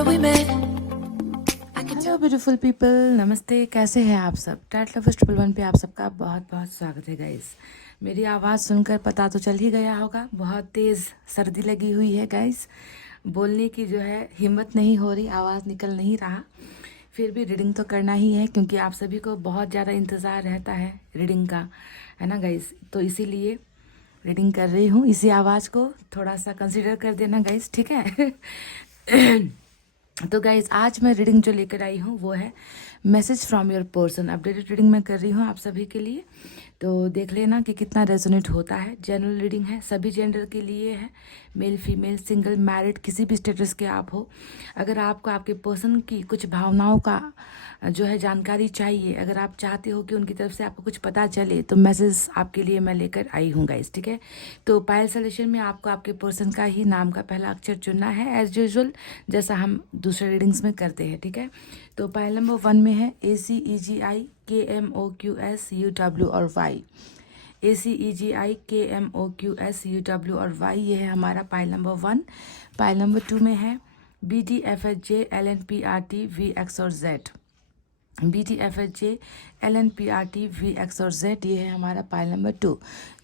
remember we met. Hello beautiful people, नमस्ते। कैसे हैं आप सब? टैट लवर्स 111 पे आप सबका बहुत बहुत स्वागत है गाइस। मेरी आवाज़ सुनकर पता तो चल ही गया होगा, बहुत तेज़ सर्दी लगी हुई है गाइस। बोलने की जो है हिम्मत नहीं हो रही, आवाज़ निकल नहीं रहा। फिर भी रीडिंग तो करना ही है क्योंकि आप सभी को बहुत ज़्यादा इंतज़ार रहता है रीडिंग का, है ना गाइस। तो इसीलिए रीडिंग कर रही हूँ। इसी आवाज़ को थोड़ा सा कंसिडर कर देना गाइस, ठीक है। तो गाइज आज मैं रीडिंग जो लेकर आई हूँ वो है message from your person. Updated reading मैं कर रही हूँ आप सभी के लिए, तो देख लेना कि कितना रेजोनेट होता है। जनरल रीडिंग है, सभी जेंडर के लिए है, मेल फीमेल सिंगल मैरिड किसी भी स्टेटस के आप हो। अगर आपको आपके पर्सन की कुछ भावनाओं का जो है जानकारी चाहिए, अगर आप चाहते हो कि उनकी तरफ से आपको कुछ पता चले, तो मैसेज आपके लिए मैं लेकर आई हूँ गाइस, ठीक है। तो पायल सॉल्यूशन में आपको आपके पर्सन का ही नाम का पहला अक्षर चुनना है एज यूजुअल, जैसा हम दूसरे रीडिंग्स में करते हैं, ठीक है। तो पायल नंबर 1 में है ACEGI KMOQSUW और Y। ACEGI KMOQSUW और Y, ये है हमारा पायल नंबर 1। पायल नंबर 2 में है BTFHJLNPRTVX और Z। BTFHJLNPRTVX और Z, ये है हमारा पायल नंबर 2।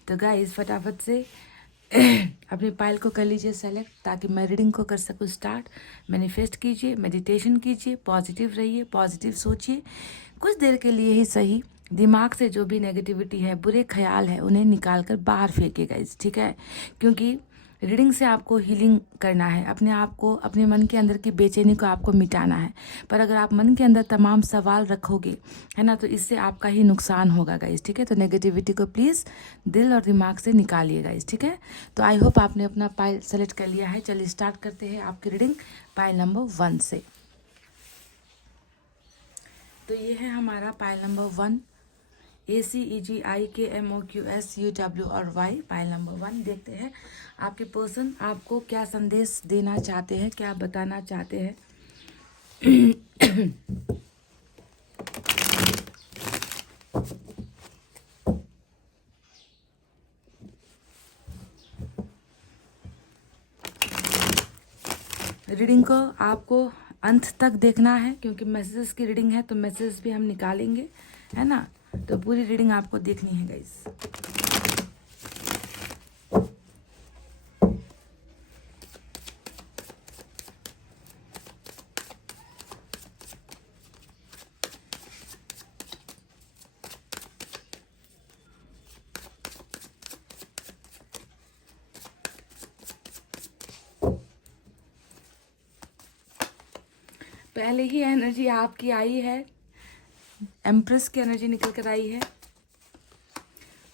तो गाइस फटाफट से अपनी पायल को कर लीजिए सेलेक्ट, ताकि मैं रीडिंग को कर सकूँ स्टार्ट। मैनिफेस्ट कीजिए, मेडिटेशन कीजिए, पॉजिटिव रहिए, पॉजिटिव सोचिए, कुछ देर के लिए ही सही। दिमाग से जो भी नेगेटिविटी है, बुरे ख्याल है, उन्हें निकाल कर बाहर फेंकिएगा इस, ठीक है। क्योंकि रीडिंग से आपको हीलिंग करना है, अपने आप को, अपने मन के अंदर की बेचैनी को आपको मिटाना है। पर अगर आप मन के अंदर तमाम सवाल रखोगे, है ना, तो इससे आपका ही नुकसान होगा गाइस, ठीक है। तो नेगेटिविटी को प्लीज़ दिल और दिमाग से निकालिए गाइस, ठीक है। तो आई होप आपने अपना पाइल सेलेक्ट कर लिया है। चलिए स्टार्ट करते हैं आपकी रीडिंग पाइल नंबर 1 से। तो ये है हमारा पाइल नंबर 1, ACEGIKMOQSUW और Y। पाइल नंबर 1, देखते हैं आपके पर्सन आपको क्या संदेश देना चाहते हैं, क्या बताना चाहते हैं। रीडिंग को आपको अंत तक देखना है क्योंकि मैसेजेस की रीडिंग है, तो मैसेज भी हम निकालेंगे, है ना। तो पूरी रीडिंग आपको देखनी है गाइस। पहले ही एनर्जी आपकी आई है, एम्प्रेस की एनर्जी निकल कर आई है।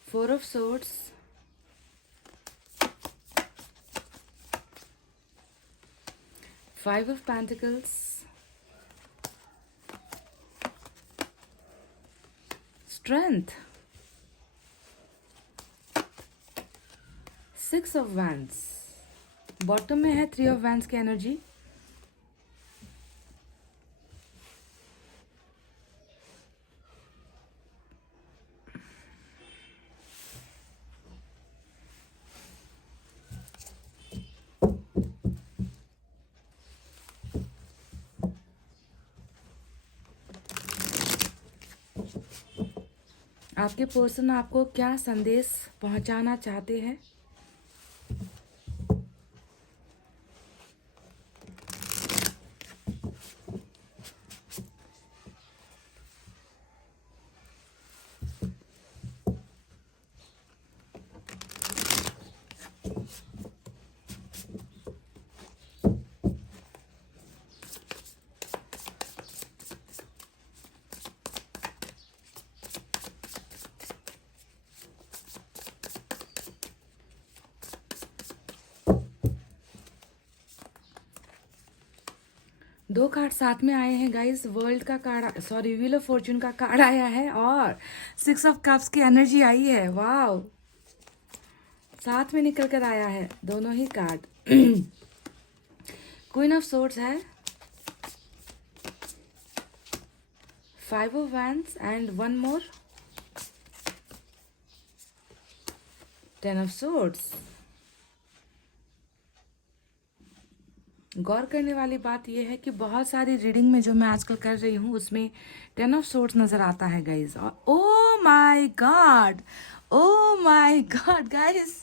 4 of swords, 5 of pentacles, strength, 6 of wands. Bottom में है 3 ऑफ वैंड्स की एनर्जी। आपके पर्सन आपको क्या संदेश पहुंचाना चाहते हैं? दो कार्ड साथ में आए हैं गाइस। वर्ल्ड का card, sorry, wheel of fortune का कार्ड आया है और 6 ऑफ कप्स की एनर्जी आई है। वाओ, साथ में निकल कर आया है दोनों ही कार्ड। क्वीन ऑफ सोर्ड्स है, 5 of wands and 1 more, 10 of swords. गौर करने वाली बात यह है कि बहुत सारी रीडिंग में जो मैं आजकल कर रही हूँ उसमें 10 ऑफ सोर्ड्स नज़र आता है गाइज। और oh my God, oh my God guys,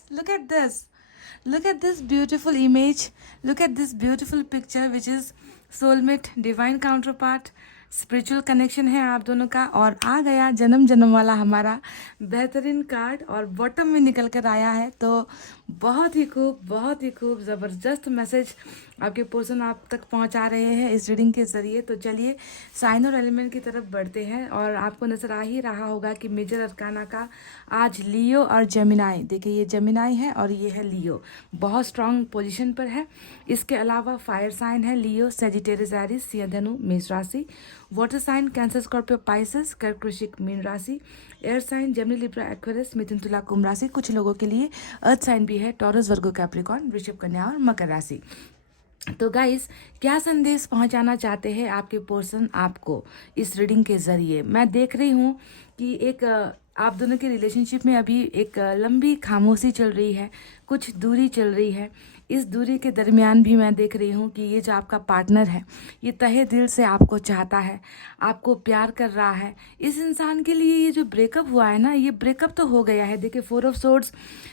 look at this beautiful image, look at this beautiful picture which is soulmate, divine counterpart, spiritual connection है आप दोनों का। और आ गया जन्म जन्म वाला हमारा बेहतरीन कार्ड और बॉटम में निकल कर आया है। तो बहुत ही खूब ज़बरदस्त मैसेज आपके पर्सन आप तक पहुंचा रहे हैं इस रीडिंग के ज़रिए। तो चलिए साइन और एलिमेंट की तरफ बढ़ते हैं। और आपको नज़र आ ही रहा होगा कि मेजर अरकाना का आज लियो और जेमिनाई, देखिए ये जेमिनाई है और ये है लियो, बहुत स्ट्रांग पोजीशन पर है। इसके अलावा फायर साइन है लियो, सेजिटेरियस एरीज, सिंह धनु मेष राशि, water sign Cancer Scorpio Pisces, कर्क वृश्चिक मीन राशि, air sign Gemini Libra Aquarius, मिथुन तुला कुंभ राशि, कुछ लोगों के लिए अर्थ साइन भी है, टॉरस वर्गो कैप्रिकॉर्न, वृषभ कन्या और मकर राशि। तो गाइस क्या संदेश पहुंचाना चाहते हैं आपके पर्सन आपको इस रीडिंग के ज़रिए। मैं देख रही हूँ कि एक आप दोनों के रिलेशनशिप में अभी एक लंबी खामोशी चल रही है, कुछ दूरी चल रही है। इस दूरी के दरमियान भी मैं देख रही हूँ कि ये जो आपका पार्टनर है ये तहे दिल से आपको चाहता है, आपको प्यार कर रहा है। इस इंसान के लिए ये जो ब्रेकअप हुआ है ना, ये ब्रेकअप तो हो गया है। देखिए 4 ऑफ सोर्ड्स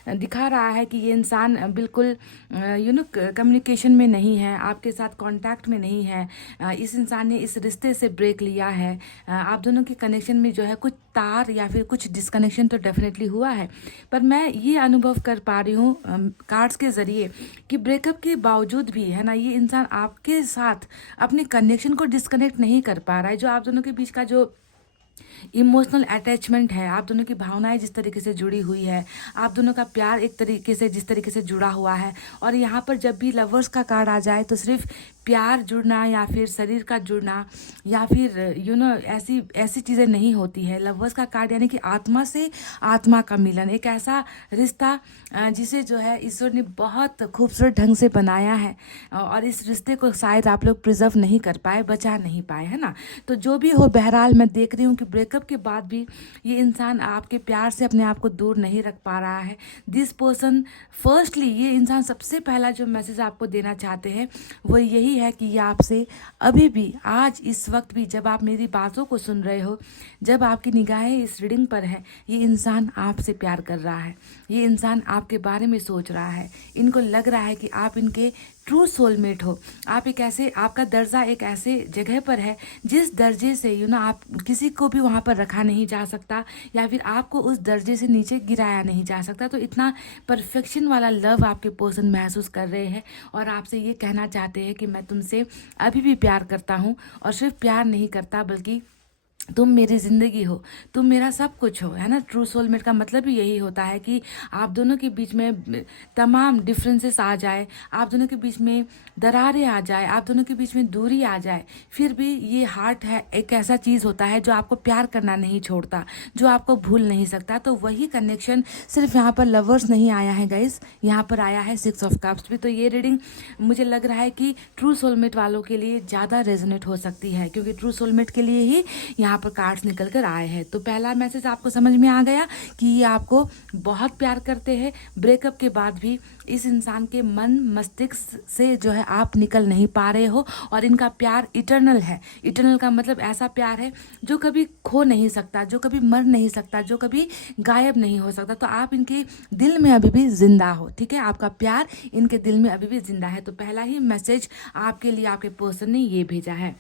दिखा रहा है कि ये इंसान बिल्कुल कम्युनिकेशन में नहीं है, आपके साथ कांटेक्ट में नहीं है। इस इंसान ने इस रिश्ते से ब्रेक लिया है। आप दोनों के कनेक्शन में जो है कुछ तार या फिर कुछ डिस्कनेक्शन तो डेफिनेटली हुआ है। पर मैं ये अनुभव कर पा रही हूँ कार्ड्स के ज़रिए कि ब्रेकअप के बावजूद भी है ना, ये इंसान आपके साथ अपने कनेक्शन को डिस्कनेक्ट नहीं कर पा रहा है। जो आप दोनों के बीच का जो इमोशनल अटैचमेंट है, आप दोनों की भावनाएं जिस तरीके से जुड़ी हुई है, आप दोनों का प्यार एक तरीके से जिस तरीके से जुड़ा हुआ है। और यहाँ पर जब भी लवर्स का कार्ड आ जाए तो सिर्फ प्यार जुड़ना या फिर शरीर का जुड़ना या फिर ऐसी चीज़ें नहीं होती है। लवर्स का कार्ड यानी कि आत्मा से आत्मा का मिलन, एक ऐसा रिश्ता जिसे जो है ईश्वर ने बहुत खूबसूरत ढंग से बनाया है। और इस रिश्ते को शायद आप लोग प्रिजर्व नहीं कर पाए, बचा नहीं पाए, है ना। तो जो भी हो, बहरहाल मैं देख रही हूँ कि ब्रेकअप के बाद भी ये इंसान आपके प्यार से अपने आप को दूर नहीं रख पा रहा है। दिस पर्सन फर्स्टली, ये इंसान सबसे पहला जो मैसेज आपको देना चाहते हैं वो यही है कि ये आपसे अभी भी, आज इस वक्त भी जब आप मेरी बातों को सुन रहे हो, जब आपकी निगाहें इस रीडिंग पर है, ये इंसान आपसे प्यार कर रहा है। ये इंसान आपके बारे में सोच रहा है। इनको लग रहा है कि आप इनके ट्रू सोलमेट हो। आप एक ऐसे, आपका दर्जा एक ऐसे जगह पर है जिस दर्जे से आप किसी को भी वहाँ पर रखा नहीं जा सकता या फिर आपको उस दर्जे से नीचे गिराया नहीं जा सकता। तो इतना परफेक्शन वाला लव आपके पर्सन महसूस कर रहे हैं और आपसे ये कहना चाहते हैं कि मैं तुमसे अभी भी प्यार करता हूँ। और सिर्फ प्यार नहीं करता बल्कि तुम मेरी ज़िंदगी हो, तुम मेरा सब कुछ हो, है ना। ट्रू सोलमेट का मतलब भी यही होता है कि आप दोनों के बीच में तमाम डिफरेंसेस आ जाए, आप दोनों के बीच में दरारें आ जाए, आप दोनों के बीच में दूरी आ जाए, फिर भी ये हार्ट है एक ऐसा चीज़ होता है जो आपको प्यार करना नहीं छोड़ता, जो आपको भूल नहीं सकता। तो वही कनेक्शन सिर्फ यहाँ पर लवर्स नहीं आया है गाइस, यहाँ पर आया है 6 ऑफ कप्स भी। तो ये रीडिंग मुझे लग रहा है कि ट्रू सोलमेट वालों के लिए ज़्यादा रेजोनेट हो सकती है, क्योंकि ट्रू सोलमेट के लिए ही यहाँ पर कार्ड्स निकल कर आए हैं। तो पहला मैसेज आपको समझ में आ गया कि ये आपको बहुत प्यार करते हैं। ब्रेकअप के बाद भी इस इंसान के मन मस्तिष्क से जो है आप निकल नहीं पा रहे हो और इनका प्यार इटर्नल है। इटर्नल का मतलब ऐसा प्यार है जो कभी खो नहीं सकता, जो कभी मर नहीं सकता, जो कभी गायब नहीं हो सकता। तो आप इनके दिल में अभी भी जिंदा हो, ठीक है, आपका प्यार इनके दिल में अभी भी जिंदा है। तो पहला ही मैसेज आपके लिए आपके पर्सन ने ये भेजा है।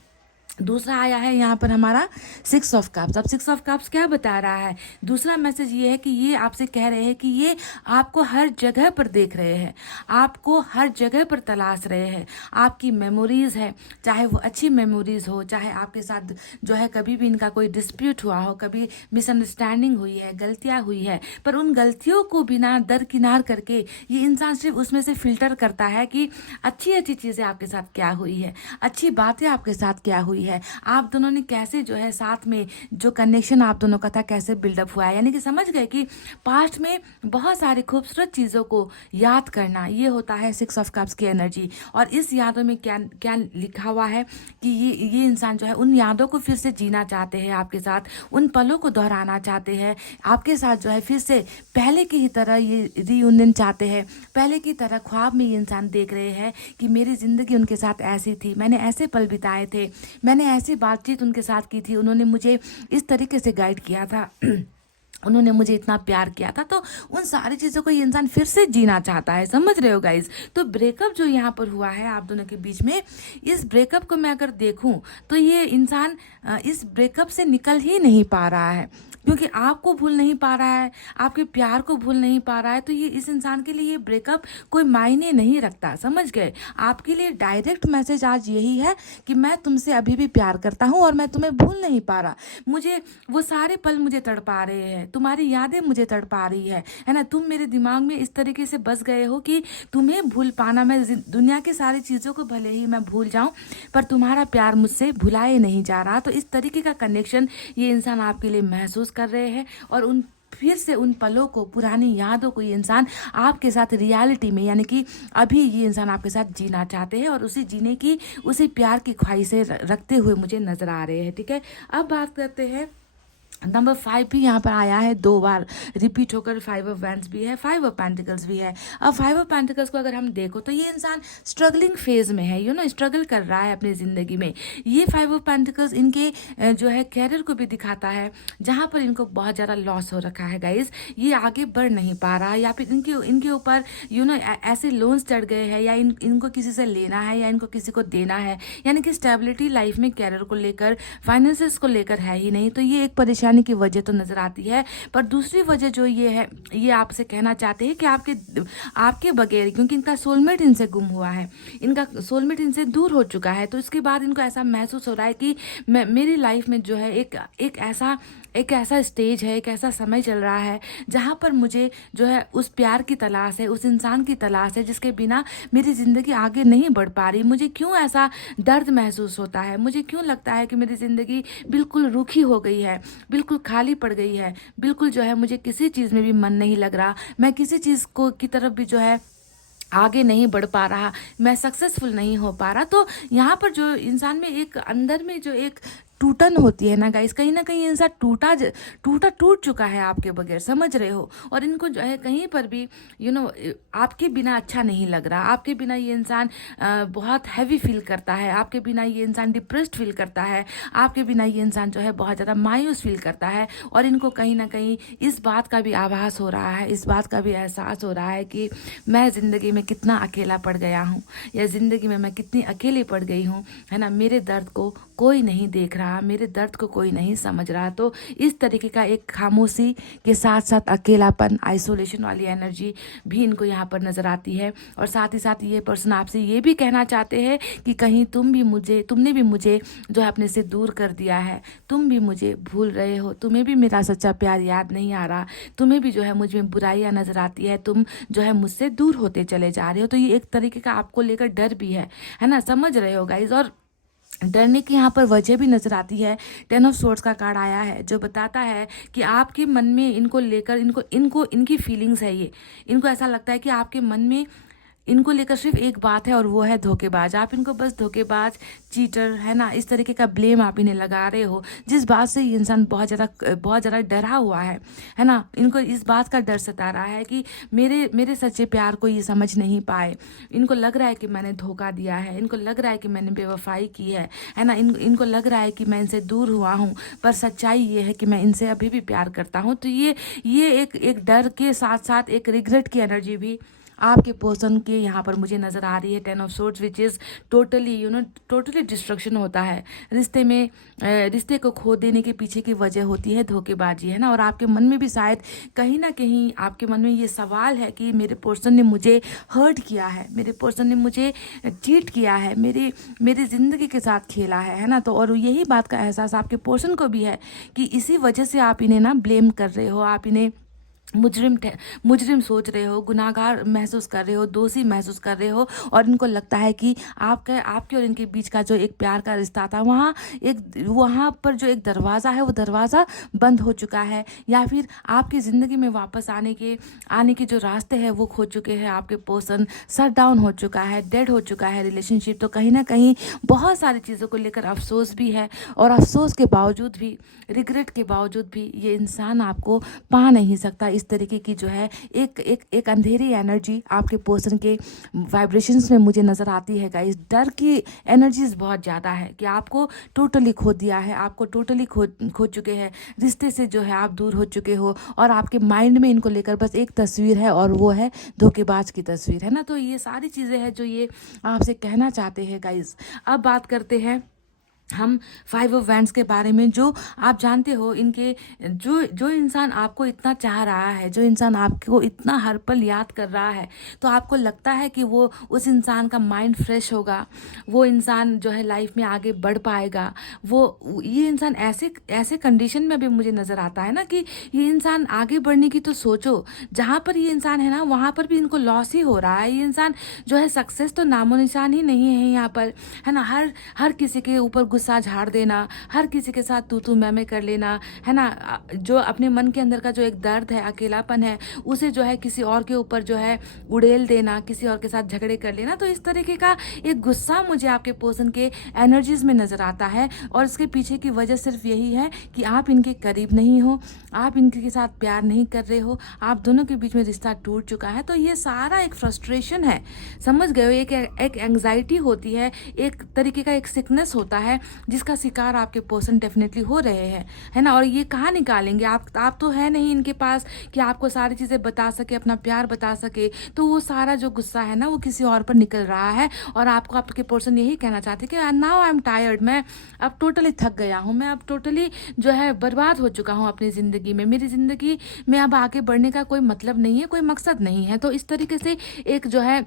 दूसरा आया है यहाँ पर हमारा 6 ऑफ कप्स। अब 6 ऑफ कप्स क्या बता रहा है? दूसरा मैसेज ये है कि ये आपसे कह रहे हैं कि ये आपको हर जगह पर देख रहे हैं, आपको हर जगह पर तलाश रहे हैं। आपकी मेमोरीज है, चाहे वो अच्छी मेमोरीज हो, चाहे आपके साथ जो है कभी भी इनका कोई डिस्प्यूट हुआ हो, कभी मिसअंडरस्टैंडिंग हुई है, गलतियाँ हुई है, पर उन गलतियों को बिना दरकिनार करके ये इंसान सिर्फ उसमें से फिल्टर करता है कि अच्छी अच्छी चीज़ें आपके साथ क्या हुई है, अच्छी बातें आपके साथ क्या हुई हुई है, आप दोनों ने कैसे जो है साथ में जो कनेक्शन आप दोनों का था कैसे बिल्डअप हुआ है। यानी कि समझ गए कि पास्ट में बहुत सारी खूबसूरत चीज़ों को याद करना, ये होता है 6 ऑफ कप्स की एनर्जी। और इस यादों में क्या क्या लिखा हुआ है कि ये इंसान जो है उन यादों को फिर से जीना चाहते हैं आपके साथ, उन पलों को दोहराना चाहते हैं आपके साथ, जो है फिर से पहले की ही तरह ये रीयूनियन चाहते हैं। पहले की तरह ख्वाब में ये इंसान देख रहे हैं कि मेरी ज़िंदगी उनके साथ ऐसी थी, मैंने ऐसे पल बिताए थे, मैंने ऐसी बातचीत उनके साथ की थी, उन्होंने मुझे इस तरीके से गाइड किया था उन्होंने मुझे इतना प्यार किया था। तो उन सारी चीज़ों को ये इंसान फिर से जीना चाहता है, समझ रहे हो गाइज। तो ब्रेकअप जो यहाँ पर हुआ है आप दोनों के बीच में, इस ब्रेकअप को मैं अगर देखूं तो ये इंसान इस ब्रेकअप से निकल ही नहीं पा रहा है, क्योंकि आपको भूल नहीं पा रहा है, आपके प्यार को भूल नहीं पा रहा है। तो ये इस इंसान के लिए ये ब्रेकअप कोई मायने नहीं रखता, समझ गए। आपके लिए डायरेक्ट मैसेज आज यही है कि मैं तुमसे अभी भी प्यार करता हूँ और मैं तुम्हें भूल नहीं पा रहा। मुझे वो सारे पल मुझे तड़पा रहे हैं, तुम्हारी यादें मुझे तड़पा रही है ना। तुम मेरे दिमाग में इस तरीके से बस गए हो कि तुम्हें भूल पाना, मैं दुनिया की सारी चीज़ों को भले ही मैं भूल जाऊं पर तुम्हारा प्यार मुझसे भुलाए नहीं जा रहा। तो इस तरीके का कनेक्शन ये इंसान आपके लिए महसूस कर रहे हैं और उन फिर से उन पलों को, पुरानी यादों को ये इंसान आपके साथ रियलिटी में, यानी कि अभी ये इंसान आपके साथ जीना चाहते हैं और उसी जीने की, उसी प्यार की ख्वाहिशें रखते हुए मुझे नजर आ रहे हैं। ठीक है, अब बात करते हैं नंबर 5 भी यहाँ पर आया है 2 बार रिपीट होकर। 5 ऑफ वैंड्स भी है, 5 ऑफ पेंटिकल्स भी है। अब 5 ऑफ पेंटिकल्स को अगर हम देखो तो ये इंसान स्ट्रगलिंग फेज में है, स्ट्रगल कर रहा है अपनी ज़िंदगी में। ये 5 ऑफ पेंटिकल्स इनके जो है कैरियर को भी दिखाता है, जहाँ पर इनको बहुत ज़्यादा लॉस हो रखा है गाइज। ये आगे बढ़ नहीं पा रहा है, या फिर इनके ऊपर ऐसे लोन्स चढ़ गए हैं, या इनको किसी से लेना है या इनको किसी को देना है। यानी कि स्टेबिलिटी लाइफ में कैरियर को लेकर, फाइनेंसेस को लेकर है ही नहीं। तो ये एक परेशानी की वजह तो नजर आती है। पर दूसरी वजह जो ये है, ये आपसे कहना चाहते हैं कि आपके बगैर, क्योंकि इनका सोलमेट इनसे गुम हुआ है, इनका सोलमेट इनसे दूर हो चुका है, तो इसके बाद इनको ऐसा महसूस हो रहा है कि मेरी लाइफ में जो है एक ऐसा स्टेज है, एक ऐसा समय चल रहा है जहाँ पर मुझे जो है उस प्यार की तलाश है, उस इंसान की तलाश है जिसके बिना मेरी ज़िंदगी आगे नहीं बढ़ पा रही। मुझे क्यों ऐसा दर्द महसूस होता है, मुझे क्यों लगता है कि मेरी ज़िंदगी बिल्कुल रूखी हो गई है, बिल्कुल खाली पड़ गई है, बिल्कुल जो है मुझे किसी चीज़ में भी मन नहीं लग रहा, मैं किसी चीज़ को की तरफ भी जो है आगे नहीं बढ़ पा रहा, मैं सक्सेसफुल नहीं हो पा रहा। तो यहाँ पर जो इंसान में एक अंदर में जो एक टूटन होती है ना गाइस, कहीं ना कहीं इंसान टूट चुका है आपके बगैर, समझ रहे हो। और इनको जो है कहीं पर भी आपके बिना अच्छा नहीं लग रहा, आपके बिना ये इंसान बहुत हैवी फील करता है, आपके बिना ये इंसान डिप्रेस्ड फील करता है, आपके बिना ये इंसान जो है बहुत ज़्यादा मायूस फील करता है। और इनको कहीं ना कहीं इस बात का भी आभास हो रहा है, इस बात का भी एहसास हो रहा है कि मैं ज़िंदगी में कितना अकेला पड़ गया हूँ, या ज़िंदगी में मैं कितनी अकेली पड़ गई हूँ, है ना। मेरे दर्द को कोई नहीं देख रहा, मेरे दर्द को कोई नहीं समझ रहा। तो इस तरीके का एक खामोशी के साथ साथ अकेलापन, आइसोलेशन वाली एनर्जी भी इनको यहाँ पर नज़र आती है। और साथ ही साथ ये पर्सन आपसे ये भी कहना चाहते हैं कि कहीं तुमने भी मुझे जो है अपने से दूर कर दिया है, तुम भी मुझे भूल रहे हो, तुम्हें भी मेरा सच्चा प्यार याद नहीं आ रहा, तुम्हें भी जो है मुझ में बुराइयाँ नज़र आती है, तुम जो है मुझसे दूर होते चले जा रहे हो। तो ये एक तरीके का आपको लेकर डर भी है ना, समझ रहे हो गाइज। और डरने की यहाँ पर वजह भी नजर आती है। 10 ऑफ सोर्ड्स का कार्ड आया है जो बताता है कि आपके मन में इनको लेकर इनकी फीलिंग्स है, ये इनको ऐसा लगता है कि आपके मन में इनको लेकर सिर्फ एक बात है और वो है धोखेबाज। आप इनको बस धोखेबाज, चीटर, है ना, इस तरीके का ब्लेम आप इन्हें लगा रहे हो, जिस बात से ये इंसान बहुत ज़्यादा डरा हुआ है ना। इनको इस बात का डर सता रहा है कि मेरे सच्चे प्यार को ये समझ नहीं पाए, इनको लग रहा है कि मैंने धोखा दिया है, इनको लग रहा है कि मैंने बेवफाई की है ना। इनको लग रहा है कि मैं इनसे दूर हुआ हूँ, पर सच्चाई ये है कि मैं इनसे अभी भी प्यार करता हूँ। तो ये एक डर के साथ साथ एक रिग्रेट की एनर्जी भी आपके पर्सन के यहाँ पर मुझे नज़र आ रही है। 10 of swords which is totally destruction होता है रिश्ते में। रिश्ते को खो देने के पीछे की वजह होती है धोखेबाजी, है ना। और आपके मन में भी शायद कहीं ना कहीं आपके मन में ये सवाल है कि मेरे पर्सन ने मुझे हर्ट किया है, मेरे पर्सन ने मुझे चीट किया है, मेरी ज़िंदगी के साथ खेला है ना। तो और यही बात का एहसास आपके पर्सन को भी है कि इसी वजह से आप इन्हें ना ब्लेम कर रहे हो, आप इन्हें मुजरिम सोच रहे हो, गुनाहगार महसूस कर रहे हो, दोषी महसूस कर रहे हो, और इनको लगता है कि आपके और इनके बीच का जो एक प्यार का रिश्ता था, वहाँ पर जो एक दरवाज़ा है वो दरवाज़ा बंद हो चुका है, या फिर आपकी ज़िंदगी में वापस आने के जो रास्ते हैं वो खो चुके हैं। आपके पर्सन शट डाउन हो चुका है, डेड हो चुका है रिलेशनशिप। तो कहीं ना कहीं बहुत सारी चीज़ों को लेकर अफसोस भी है, और अफसोस के बावजूद भी, रिग्रेट के बावजूद भी ये इंसान आपको पा नहीं सकता। इस तरीके की जो है एक अंधेरी एनर्जी आपके पर्सन के वाइब्रेशंस में मुझे नज़र आती है गाइस। डर की एनर्जीज बहुत ज़्यादा है कि आपको टोटली खो दिया है, आपको टोटली खो चुके हैं, रिश्ते से जो है आप दूर हो चुके हो, और आपके माइंड में इनको लेकर बस एक तस्वीर है, और वो है धोखेबाज की तस्वीर, है ना। तो ये सारी चीज़ें हैं जो ये आपसे कहना चाहते हैं गाइस। अब बात करते हैं हम 5 ऑफ वैंड्स के बारे में। जो आप जानते हो, इनके जो इंसान आपको इतना चाह रहा है, जो इंसान आपको इतना हर पल याद कर रहा है, तो आपको लगता है कि वो उस इंसान का माइंड फ्रेश होगा, वो इंसान जो है लाइफ में आगे बढ़ पाएगा। ये इंसान ऐसे कंडीशन में अभी मुझे नज़र आता है ना कि ये इंसान आगे बढ़ने की तो सोचो, जहाँ पर ये इंसान है ना वहाँ पर भी इनको लॉस ही हो रहा है। ये इंसान जो है सक्सेस तो नामो निशान ही नहीं है यहाँ पर, है ना। हर किसी के ऊपर गुस्सा झाड़ देना, हर किसी के साथ तू मैं कर लेना, है ना। जो अपने मन के अंदर का जो एक दर्द है, अकेलापन है, उसे जो है किसी और के ऊपर जो है उड़ेल देना, किसी और के साथ झगड़े कर लेना। तो इस तरीके का एक गुस्सा मुझे आपके पर्सन के एनर्जीज में नज़र आता है, और इसके पीछे की वजह सिर्फ यही है कि आप इनके करीब नहीं हो, आप इनके साथ प्यार नहीं कर रहे हो, आप दोनों के बीच में रिश्ता टूट चुका है। तो ये सारा एक फ्रस्ट्रेशन है, समझ गए हो। एक एंग्जाइटी होती है, एक तरीके का एक सिकनेस होता है, जिसका शिकार आपके पर्सन डेफिनेटली हो रहे हैं, है ना। और ये कहाँ निकालेंगे? आप तो है नहीं इनके पास कि आपको सारी चीज़ें बता सके, अपना प्यार बता सके। तो वो सारा जो गुस्सा है ना वो किसी और पर निकल रहा है, और आपके पर्सन यही कहना चाहते हैं कि नाउ आई एम टायर्ड, मैं अब टोटली थक गया हूँ, मैं अब टोटली जो है बर्बाद हो चुका हूँ अपनी ज़िंदगी में, मेरी ज़िंदगी में अब आगे बढ़ने का कोई मतलब नहीं है, कोई मकसद नहीं है। तो इस तरीके से एक जो है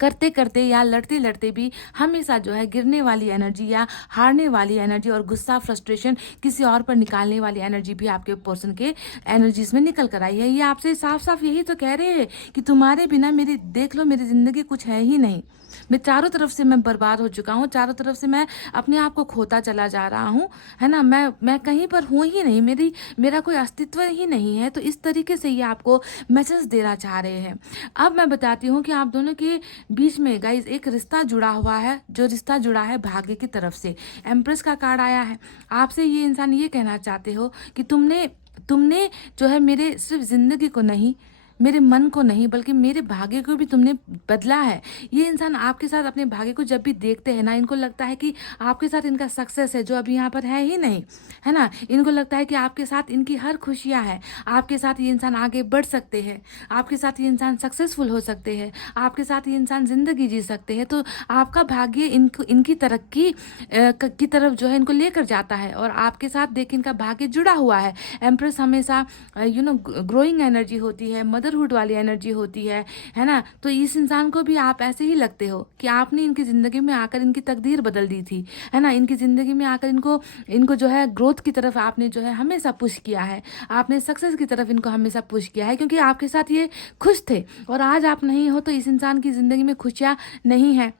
करते करते या लड़ते लड़ते भी हमेशा जो है गिरने वाली एनर्जी या हारने वाली एनर्जी और गुस्सा, फ्रस्ट्रेशन, किसी और पर निकालने वाली एनर्जी भी आपके पर्सन के एनर्जीज में निकल कर आई है। ये आपसे साफ साफ यही तो कह रहे हैं कि तुम्हारे बिना मेरी, देख लो, मेरी ज़िंदगी कुछ है ही नहीं, मैं चारों तरफ से मैं बर्बाद हो चुका हूँ, चारों तरफ से मैं अपने आप को खोता चला जा रहा हूँ, है ना। मैं कहीं पर हूँ ही नहीं, मेरा कोई अस्तित्व ही नहीं है। तो इस तरीके से ये आपको मैसेज देना चाह रहे हैं। अब मैं बताती हूँ कि आप दोनों के बीच में गाइज एक रिश्ता जुड़ा हुआ है, जो रिश्ता जुड़ा है भाग्य की तरफ से। एम्प्रेस का कार्ड आया है। आपसे ये इंसान ये कहना चाहते हो कि तुमने जो है मेरे सिर्फ जिंदगी को नहीं, मेरे मन को नहीं, बल्कि मेरे भाग्य को भी तुमने बदला है। ये इंसान आपके साथ अपने भाग्य को जब भी देखते हैं ना, इनको लगता है कि आपके साथ इनका सक्सेस है जो अभी यहाँ पर है ही नहीं, है ना। इनको लगता है कि आपके साथ इनकी हर खुशियाँ हैं, आपके साथ ये इंसान आगे बढ़ सकते हैं, आपके साथ ये इंसान सक्सेसफुल हो सकते हैं, आपके साथ ये इंसान ज़िंदगी जी सकते हैं। तो आपका भाग्य इनकी तरक्की की तरफ जो है इनको लेकर जाता है, और आपके साथ देख इनका भाग्य जुड़ा हुआ है। एम्प्रेस हमेशा ग्रोइंग एनर्जी होती है, मदरहुड वाली एनर्जी होती है ना। तो इस इंसान को भी आप ऐसे ही लगते हो कि आपने इनकी ज़िंदगी में आकर इनकी तकदीर बदल दी थी, है ना। इनकी ज़िंदगी में आकर इनको जो है ग्रोथ की तरफ आपने जो है हमेशा पुश किया है, आपने सक्सेस की तरफ इनको हमेशा पुश किया है, क्योंकि आपके साथ ये खुश थे। और आज आप नहीं हो तो इस इंसान की ज़िंदगी में खुशियाँ नहीं है,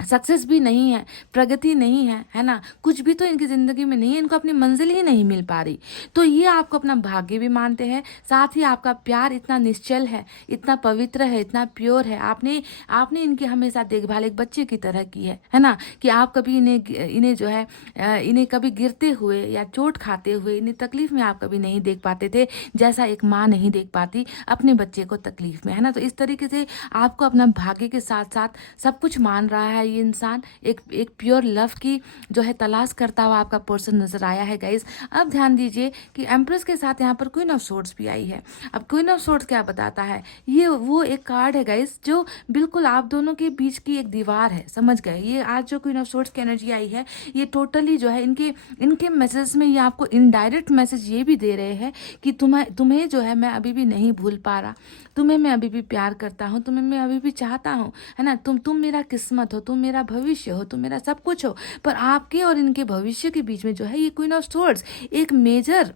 सक्सेस भी नहीं है, प्रगति नहीं है ना। कुछ भी तो इनकी ज़िंदगी में नहीं है, इनको अपनी मंजिल ही नहीं मिल पा रही। तो ये आपको अपना भाग्य भी मानते हैं, साथ ही आपका प्यार इतना निश्चल है, इतना पवित्र है, इतना प्योर है। आपने इनकी हमेशा देखभाल एक बच्चे की तरह की है ना। कि आप कभी इन्हें जो है इन्हें कभी गिरते हुए या चोट खाते हुए, इन्हें तकलीफ में आप कभी नहीं देख पाते थे, जैसा एक माँ नहीं देख पाती अपने बच्चे को तकलीफ में, है ना। तो इस तरीके से आपको अपना भाग्य के साथ साथ सब कुछ मान रहा है ये इंसान। एक प्योर लव की जो है तलाश करता हुआ आपका पर्सन नजर आया है गाइज। अब ध्यान दीजिए कि एम्प्रेस के साथ यहाँ पर क्वीन ऑफ सोर्ड्स भी आई है। अब क्वीन ऑफ सोर्ड्स क्या बताता है? ये वो एक कार्ड है गाइज जो बिल्कुल आप दोनों के बीच की एक दीवार है, समझ गए। ये आज जो क्वीन ऑफ सोर्ड्स की एनर्जी आई है, ये टोटली जो है इनके मैसेज में ये आपको इनडायरेक्ट मैसेज ये भी दे रहे हैं कि तुम्हें जो है मैं अभी भी नहीं भूल पा रहा, तुम्हें मैं अभी भी प्यार करता हूँ, तुम्हें मैं अभी भी चाहता हूँ, है ना। तुम मेरा किस्मत हो, तुम मेरा भविष्य हो, तुम मेरा सब कुछ हो। पर आपके और इनके भविष्य के बीच में जो है ये क्वीन ऑफ सोर्ड्स एक मेजर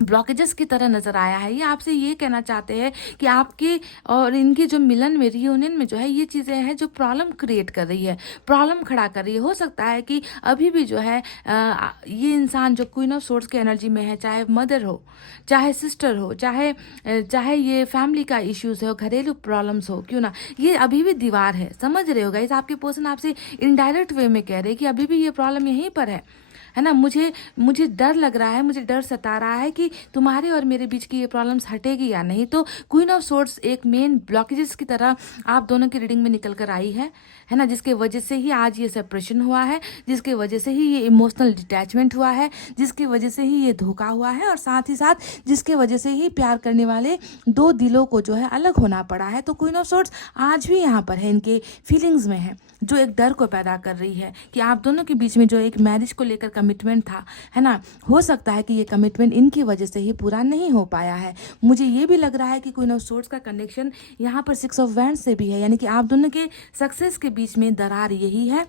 ब्लॉकेजेस की तरह नज़र आया है। ये आपसे ये कहना चाहते हैं कि आपके और इनकी जो मिलन में, रियूनियन में जो है, ये चीज़ें हैं जो प्रॉब्लम क्रिएट कर रही है, प्रॉब्लम खड़ा कर रही है। हो सकता है कि अभी भी जो है ये इंसान जो क्वीन ऑफ सोर्ड्स की एनर्जी में है, चाहे मदर हो, चाहे सिस्टर हो, चाहे ये फैमिली का इश्यूज हो, घरेलू प्रॉब्लम्स हो, क्यों ना, ये अभी भी दीवार है। समझ रहे हो गाइस? आपके पर्सन आपसे इनडायरेक्ट वे में कह रहे हैं कि अभी भी ये प्रॉब्लम यहीं पर है ना। मुझे डर लग रहा है, मुझे डर सता रहा है कि तुम्हारे और मेरे बीच की ये प्रॉब्लम्स हटेगी या नहीं। तो क्वीन ऑफ सोर्ड्स एक मेन ब्लॉकेजेस की तरह आप दोनों की रीडिंग में निकल कर आई है ना, जिसके वजह से ही आज ये सेपरेशन हुआ है, जिसके वजह से ही ये इमोशनल डिटैचमेंट हुआ है, जिसकी वजह से ही ये धोखा हुआ है, और साथ ही साथ जिसके वजह से ही प्यार करने वाले दो दिलों को जो है अलग होना पड़ा है। तो क्वीन ऑफ सोर्ड्स आज भी यहाँ पर है, इनके फीलिंग्स में है, जो एक डर को पैदा कर रही है कि आप दोनों के बीच में जो एक मैरिज को लेकर कमिटमेंट था, है ना, हो सकता है कि ये कमिटमेंट इनकी वजह से ही पूरा नहीं हो पाया है। मुझे ये भी लग रहा है कि क्वीन ऑफ सोर्ड्स का कनेक्शन यहाँ पर 6 ऑफ वैंड्स से भी है, यानी कि आप दोनों के सक्सेस के बीच में दरार यही है,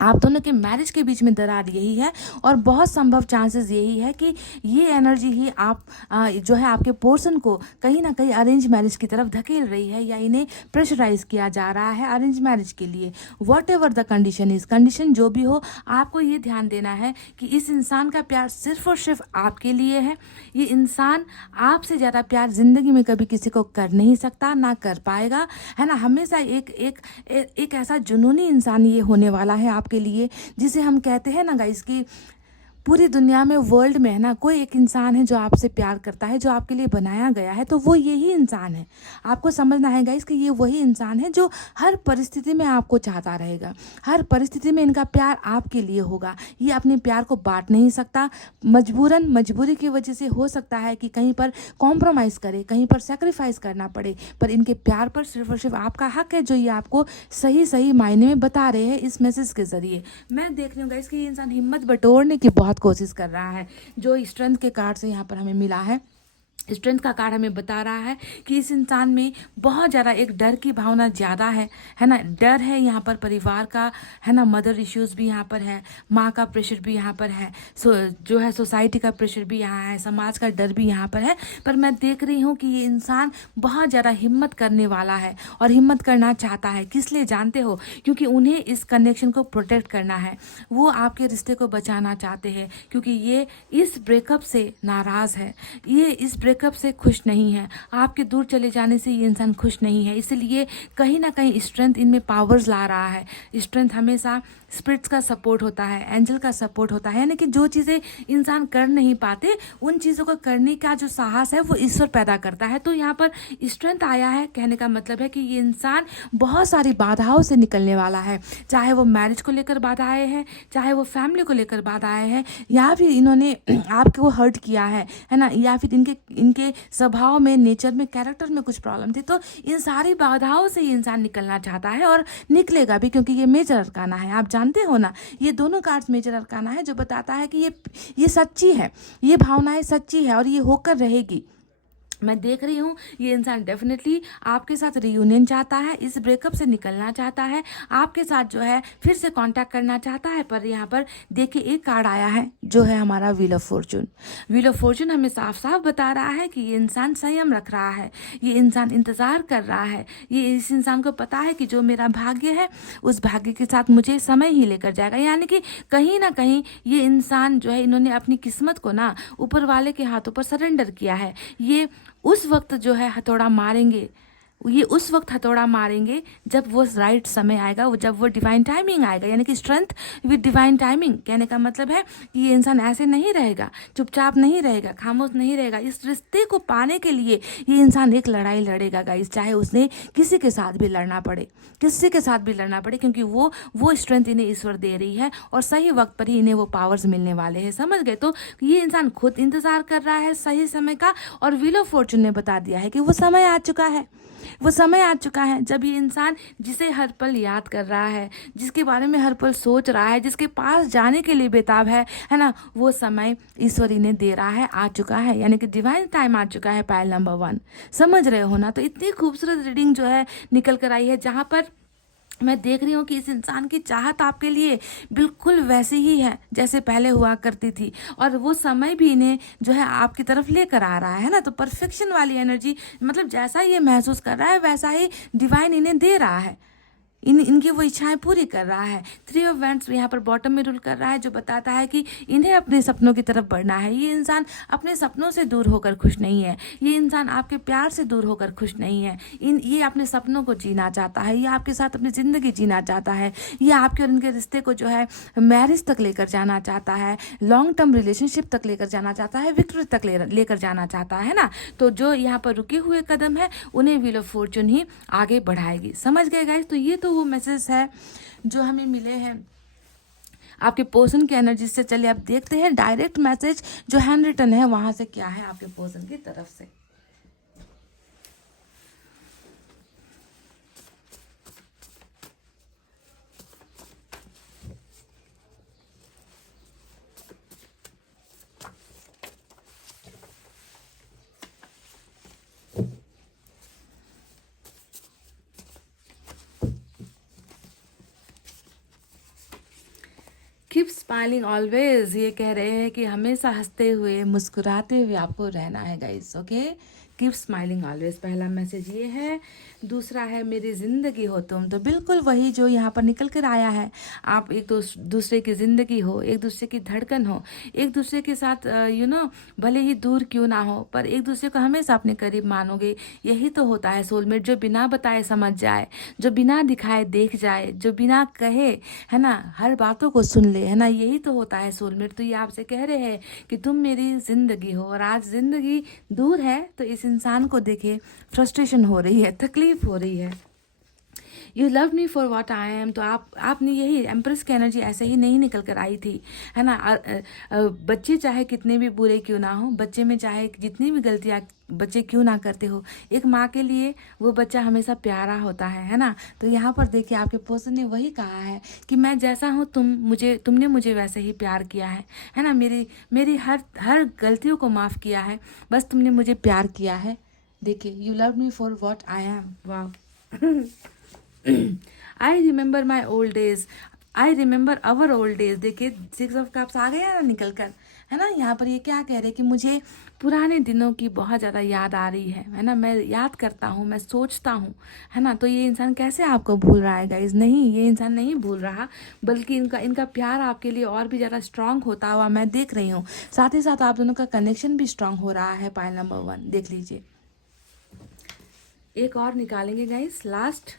आप दोनों के मैरिज के बीच में दरार यही है, और बहुत संभव चांसेस यही है कि ये एनर्जी ही आप जो है आपके पोर्सन को कहीं ना कहीं अरेंज मैरिज की तरफ धकेल रही है, या इन्हें प्रेशराइज किया जा रहा है अरेंज मैरिज के लिए। What ever the condition is, condition जो भी हो, आपको ये ध्यान देना है कि इस इंसान का प्यार सिर्फ और सिर्फ आपके लिए है। ये इंसान आपसे ज़्यादा प्यार जिंदगी में कभी किसी को कर नहीं सकता, ना कर पाएगा, है ना। हमेशा एक ऐसा जुनूनी इंसान ये होने वाला है आपके लिए, जिसे हम कहते हैं ना गाइस कि पूरी दुनिया में, वर्ल्ड में, है ना, कोई एक इंसान है जो आपसे प्यार करता है, जो आपके लिए बनाया गया है, तो वो यही इंसान है। आपको समझना है गाइस कि ये वही इंसान है जो हर परिस्थिति में आपको चाहता रहेगा, हर परिस्थिति में इनका प्यार आपके लिए होगा। ये अपने प्यार को बांट नहीं सकता, मजबूरन, मजबूरी की वजह से हो सकता है कि कहीं पर कॉम्प्रोमाइज़ करे, कहीं पर सेक्रीफाइस करना पड़े, पर इनके प्यार पर सिर्फ और सिर्फ आपका हक है, जो ये आपको सही सही मायने में बता रहे हैं इस मैसेज के ज़रिए। मैं देख रही हूँ गाइस कि ये इंसान हिम्मत बटोरने की बहुत कोशिश कर रहा है। जो स्ट्रेंथ के कार्ड से यहाँ पर हमें मिला है, स्ट्रेंथ का कार्ड हमें बता रहा है कि इस इंसान में बहुत ज़्यादा एक डर की भावना ज़्यादा है ना। डर है यहाँ पर परिवार का, है ना, मदर इश्यूज़ भी यहाँ पर है, माँ का प्रेशर भी यहाँ पर है, जो है सोसाइटी का प्रेशर भी यहाँ है, समाज का डर भी यहाँ पर है। पर मैं देख रही हूँ कि ये इंसान बहुत ज़्यादा हिम्मत करने वाला है, और हिम्मत करना चाहता है। किस लिए जानते हो? क्योंकि उन्हें इस कनेक्शन को प्रोटेक्ट करना है, वो आपके रिश्ते को बचाना चाहते हैं, क्योंकि ये इस ब्रेकअप से नाराज़ है, ये इस ब्रेकअप से खुश नहीं है, आपके दूर चले जाने से ये इंसान खुश नहीं है। इसलिए कहीं ना कहीं स्ट्रेंथ इनमें पावर्स ला रहा है। स्ट्रेंथ हमेशा स्पिरिट्स का सपोर्ट होता है, एंजल का सपोर्ट होता है, यानी कि जो चीज़ें इंसान कर नहीं पाते, उन चीज़ों को करने का जो साहस है वो ईश्वर पैदा करता है। तो यहाँ पर स्ट्रेंथ आया है, कहने का मतलब है कि ये इंसान बहुत सारी बाधाओं से निकलने वाला है, चाहे वो मैरिज को लेकर बाधाएं हैं, चाहे वो फैमिली को लेकर बाधाएं हैं, या फिर इन्होंने आपको हर्ट किया है ना, या फिर इनके स्वभाव में, नेचर में, कैरेक्टर में कुछ प्रॉब्लम थी। तो इन सारी बाधाओं से ये इंसान निकलना चाहता है, और निकलेगा भी, क्योंकि ये मेजर अरकाना है। आप जानते हो ना, ये दोनों कार्ड्स मेजर अरकाना है, जो बताता है कि ये सच्ची है, ये भावनाएं सच्ची है, और ये होकर रहेगी। मैं देख रही हूँ ये इंसान डेफिनेटली आपके साथ रियूनियन चाहता है, इस ब्रेकअप से निकलना चाहता है, आपके साथ जो है फिर से कांटेक्ट करना चाहता है। पर यहाँ पर देखिए एक कार्ड आया है जो है हमारा wheel of Fortune. Wheel of Fortune हमें साफ साफ बता रहा है कि ये इंसान संयम रख रहा है, ये इंसान इंतज़ार कर रहा है, ये इस इंसान को पता है कि जो मेरा भाग्य है उस भाग्य के साथ मुझे समय ही लेकर जाएगा। यानी कि कहीं ना कहीं ये इंसान जो है, इन्होंने अपनी किस्मत को ना ऊपर वाले के हाथों पर सरेंडर किया है। ये उस वक्त जो है हथौड़ा मारेंगे, ये उस वक्त हथौड़ा मारेंगे जब वो राइट समय आएगा, वो जब वो डिवाइन टाइमिंग आएगा। यानी कि स्ट्रेंथ विद डिवाइन टाइमिंग, कहने का मतलब है कि ये इंसान ऐसे नहीं रहेगा, चुपचाप नहीं रहेगा, खामोश नहीं रहेगा। इस रिश्ते को पाने के लिए ये इंसान एक लड़ाई लड़ेगा गाइस, चाहे उसने किसी के साथ भी लड़ना पड़े, किसी के साथ भी लड़ना पड़े, क्योंकि वो स्ट्रेंथ इन्हें ईश्वर दे रही है, और सही वक्त पर ही इन्हें वो पावर्स मिलने वाले हैं। समझ गए? तो ये इंसान खुद इंतजार कर रहा है सही समय का, और व्हील ऑफ फॉर्चून ने बता दिया है कि वो समय आ चुका है, वो समय आ चुका है जब ये इंसान जिसे हर पल याद कर रहा है, जिसके बारे में हर पल सोच रहा है, जिसके पास जाने के लिए बेताब है ना, वो समय ईश्वर इन्हें दे रहा है, आ चुका है। यानी कि डिवाइन टाइम आ चुका है, पायल नंबर 1। समझ रहे हो ना? तो इतनी खूबसूरत रीडिंग जो है निकल कर आई है, जहाँ पर मैं देख रही हूँ कि इस इंसान की चाहत आपके लिए बिल्कुल वैसी ही है जैसे पहले हुआ करती थी, और वो समय भी इन्हें जो है आपकी तरफ लेकर आ रहा है ना। तो परफेक्शन वाली एनर्जी, मतलब जैसा ये महसूस कर रहा है वैसा ही डिवाइन इन्हें दे रहा है, इनकी वो इच्छाएं पूरी कर रहा है। 3 ऑफ वैंड्स यहाँ पर बॉटम में रूल कर रहा है, जो बताता है कि इन्हें अपने सपनों की तरफ बढ़ना है। ये इंसान अपने सपनों से दूर होकर खुश नहीं है, ये इंसान आपके प्यार से दूर होकर खुश नहीं है। ये अपने सपनों को जीना चाहता है, ये आपके साथ अपनी ज़िंदगी जीना चाहता है, ये आपके और इनके रिश्ते को जो है मैरिज तक लेकर जाना चाहता है, लॉन्ग टर्म रिलेशनशिप तक लेकर जाना चाहता है, विक्ट्री तक लेकर जाना चाहता है ना। तो जो यहाँ पर रुके हुए कदम है उन्हें व्हील ऑफ फॉर्चून ही आगे बढ़ाएगी। समझ गए गाइस? तो ये तो वो मैसेज है जो हमें मिले हैं आपके पर्सन की एनर्जी से। चलिए अब देखते हैं डायरेक्ट मैसेज जो हैंड रिटन है वहां से क्या है आपके पर्सन की तरफ से। कीप स्माइलिंग ऑलवेज, ये कह रहे हैं कि हमेशा हंसते हुए मुस्कुराते हुए आपको रहना है guys. Okay, keep smiling always, पहला मैसेज ये है। दूसरा है मेरी ज़िंदगी हो तुम, तो बिल्कुल वही जो यहाँ पर निकल कर आया है। आप एक दूसरे की ज़िंदगी हो, एक दूसरे की धड़कन हो, एक दूसरे के साथ भले ही दूर क्यों ना हो पर एक दूसरे को हमेशा अपने करीब मानोगे। यही तो होता है सोलमेट, जो बिना बताए समझ जाए, जो बिना दिखाए देख जाए, जो बिना कहे है ना हर बातों को सुन ले, है ना। यही तो होता है सोलमेट। तो ये आपसे कह रहे हैं कि तुम मेरी ज़िंदगी हो, और आज ज़िंदगी दूर है तो इस इंसान को देखे फ्रस्ट्रेशन हो रही है, तकलीफ हो रही है। You love me for what I M, तो आपने यही एम्प्रेस की एनर्जी ऐसे ही नहीं निकल कर आई थी, है ना। बच्चे चाहे कितने भी बुरे क्यों ना हो, बच्चे में चाहे जितनी भी गलतियाँ बच्चे क्यों ना करते हो, एक माँ के लिए वो बच्चा हमेशा प्यारा होता है ना। तो यहाँ पर देखिए आपके पर्सन ने वही कहा है कि मैं जैसा हूँ तुमने मुझे वैसे ही प्यार किया है ना। मेरी हर गलतियों को माफ़ किया है, बस तुमने मुझे प्यार किया है। देखिए, you love me for what I am, वाह। I remember my old days, I remember our old days. देखिए 6 ऑफ कप्स आ गया ना निकल कर, है ना। यहाँ पर ये क्या कह रहे हैं कि मुझे पुराने दिनों की बहुत ज़्यादा याद आ रही है ना। मैं याद करता हूँ, मैं सोचता हूँ, है ना। तो ये इंसान कैसे आपको भूल रहा है गाइज? नहीं, ये इंसान नहीं भूल रहा, बल्कि इनका प्यार आपके लिए और भी ज़्यादा स्ट्रांग होता हुआ मैं देख रही हूँ। साथ ही साथ आप दोनों का कनेक्शन भी स्ट्रांग हो रहा है। पाइल नंबर 1 देख लीजिए। एक और निकालेंगे गाइज, लास्ट।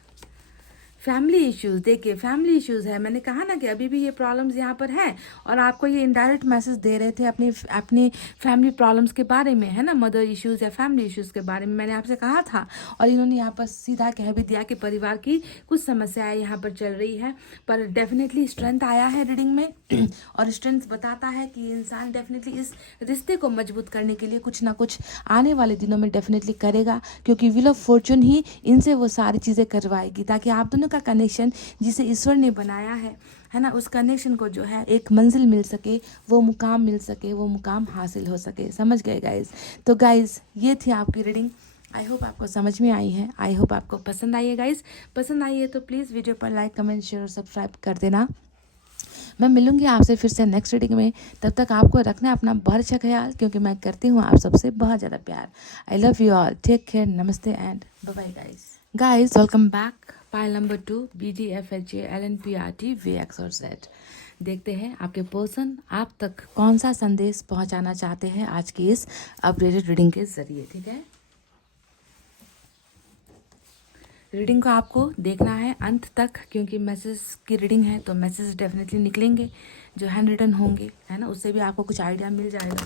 फैमिली इश्यूज, देखिए फैमिली इश्यूज है। मैंने कहा ना कि अभी भी ये प्रॉब्लम्स यहाँ पर हैं, और आपको ये इनडायरेक्ट मैसेज दे रहे थे अपनी फैमिली प्रॉब्लम्स के बारे में, है ना। मदर इश्यूज या फैमिली इश्यूज के बारे में मैंने आपसे कहा था, और इन्होंने यहाँ पर सीधा कह भी दिया कि परिवार की कुछ समस्याएं यहाँ पर चल रही है, पर डेफिनेटली स्ट्रेंथ आया है रीडिंग में। और स्ट्रेंथ बताता है कि इंसान डेफिनेटली इस रिश्ते को मजबूत करने के लिए कुछ ना कुछ आने वाले दिनों में डेफिनेटली करेगा, क्योंकि व्हील ऑफ फॉर्चून ही इनसे वो सारी चीज़ें करवाएगी, ताकि आप दोनों का कनेक्शन जिसे ईश्वर ने बनाया है ना, उस कनेक्शन को जो है एक मंजिल मिल सके, वो मुकाम मिल सके, वो मुकाम हासिल हो सके। समझ गए गाइज? तो गाइज ये थी आपकी रीडिंग। आई होप आपको समझ में आई है, आई होप आपको पसंद आई है गाइज। पसंद आई है तो प्लीज़ वीडियो पर लाइक, कमेंट, शेयर और सब्सक्राइब कर देना। मैं मिलूंगी आपसे फिर से नेक्स्ट रीडिंग में। तब तक आपको रखना है अपना बहुत अच्छा ख्याल, क्योंकि मैं करती हूँ आप सबसे बहुत ज़्यादा प्यार। I love you all, take care, नमस्ते and bye bye guys. Guys welcome back. Pile number 2, BDFHA LNPRT VX और Z। देखते हैं आपके पर्सन आप तक कौन सा संदेश पहुंचाना चाहते हैं आज की इस अपडेटेड रीडिंग के जरिए। ठीक है, रीडिंग को आपको देखना है अंत तक, क्योंकि मैसेज की रीडिंग है तो मैसेज डेफिनेटली निकलेंगे जो हैंड रिटन होंगे, है ना। उससे भी आपको कुछ आइडिया मिल जाएगा।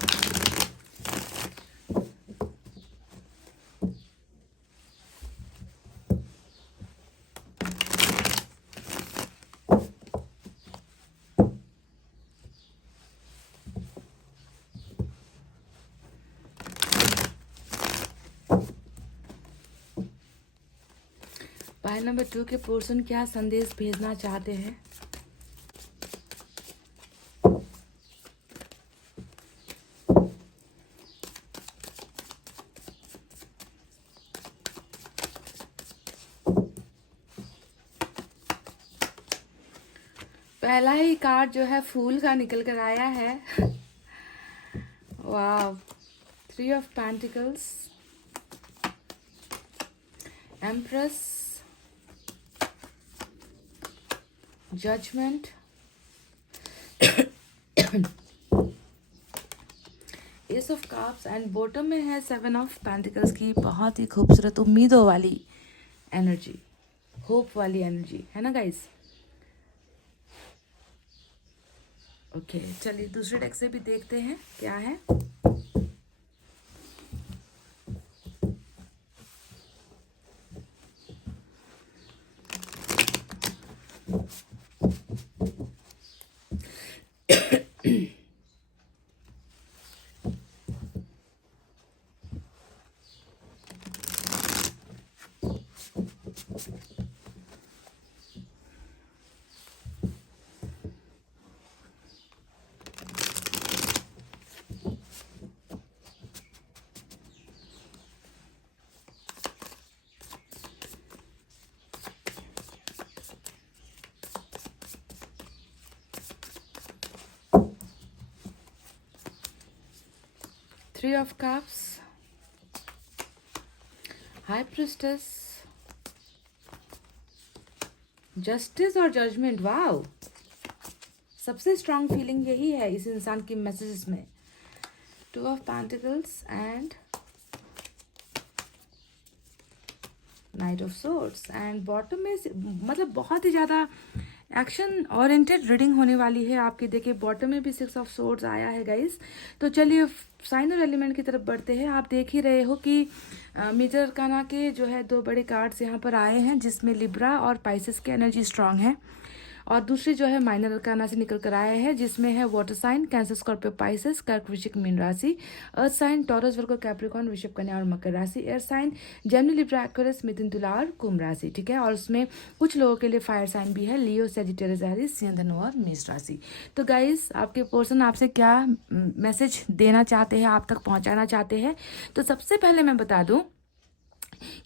पाइल नंबर 2 के पर्सन क्या संदेश भेजना चाहते हैं? पहला ही कार्ड जो है फूल का निकल कर आया है। वाह, 3 of pentacles, empress, judgement, ace of cups and bottom में है 7 ऑफ पेंटिकल्स की बहुत ही खूबसूरत उम्मीदों वाली एनर्जी, होप वाली एनर्जी है ना गाइस। ओके, चलिए दूसरे डेक से भी देखते हैं क्या है। Three of Cups, High Priestess, Justice और Judgment। वाओ, सबसे स्ट्रांग फीलिंग यही है इस इंसान की मैसेजेस में। 2 of Pentacles and night of swords and bottom में मतलब बहुत ही ज़्यादा एक्शन ओरिएंटेड रीडिंग होने वाली है आपकी। देखिए बॉटम में भी 6 ऑफ सोर्ड्स आया है गाइस। तो चलिए साइन और एलिमेंट की तरफ बढ़ते हैं। आप देख ही रहे हो कि मेजर अरकाना के जो है 2 बड़े कार्ड्स यहाँ पर आए हैं, जिसमें लिब्रा और पाइसेस की एनर्जी स्ट्रांग है, और दूसरे जो है माइनर अरकाना से निकल कर आए हैं, जिसमें है water sign Cancer, Scorpio, Pisces, कर्क, वृश्चिक, मीन राशि, earth sign Taurus, Virgo, Capricorn, वृषभ, कन्या और मकर राशि, air sign Gemini, Libra, Aquarius, मिथुन, तुला और कुंभ राशि। ठीक है, और उसमें कुछ लोगों के लिए फायर साइन भी है, लियो, सेजिटेरियस, एरीज, सिंह, धनु और मेष राशि। तो गाइस आपके पर्सन आपसे क्या मैसेज देना चाहते हैं, आप तक पहुंचाना चाहते हैं। तो सबसे पहले मैं बता दूं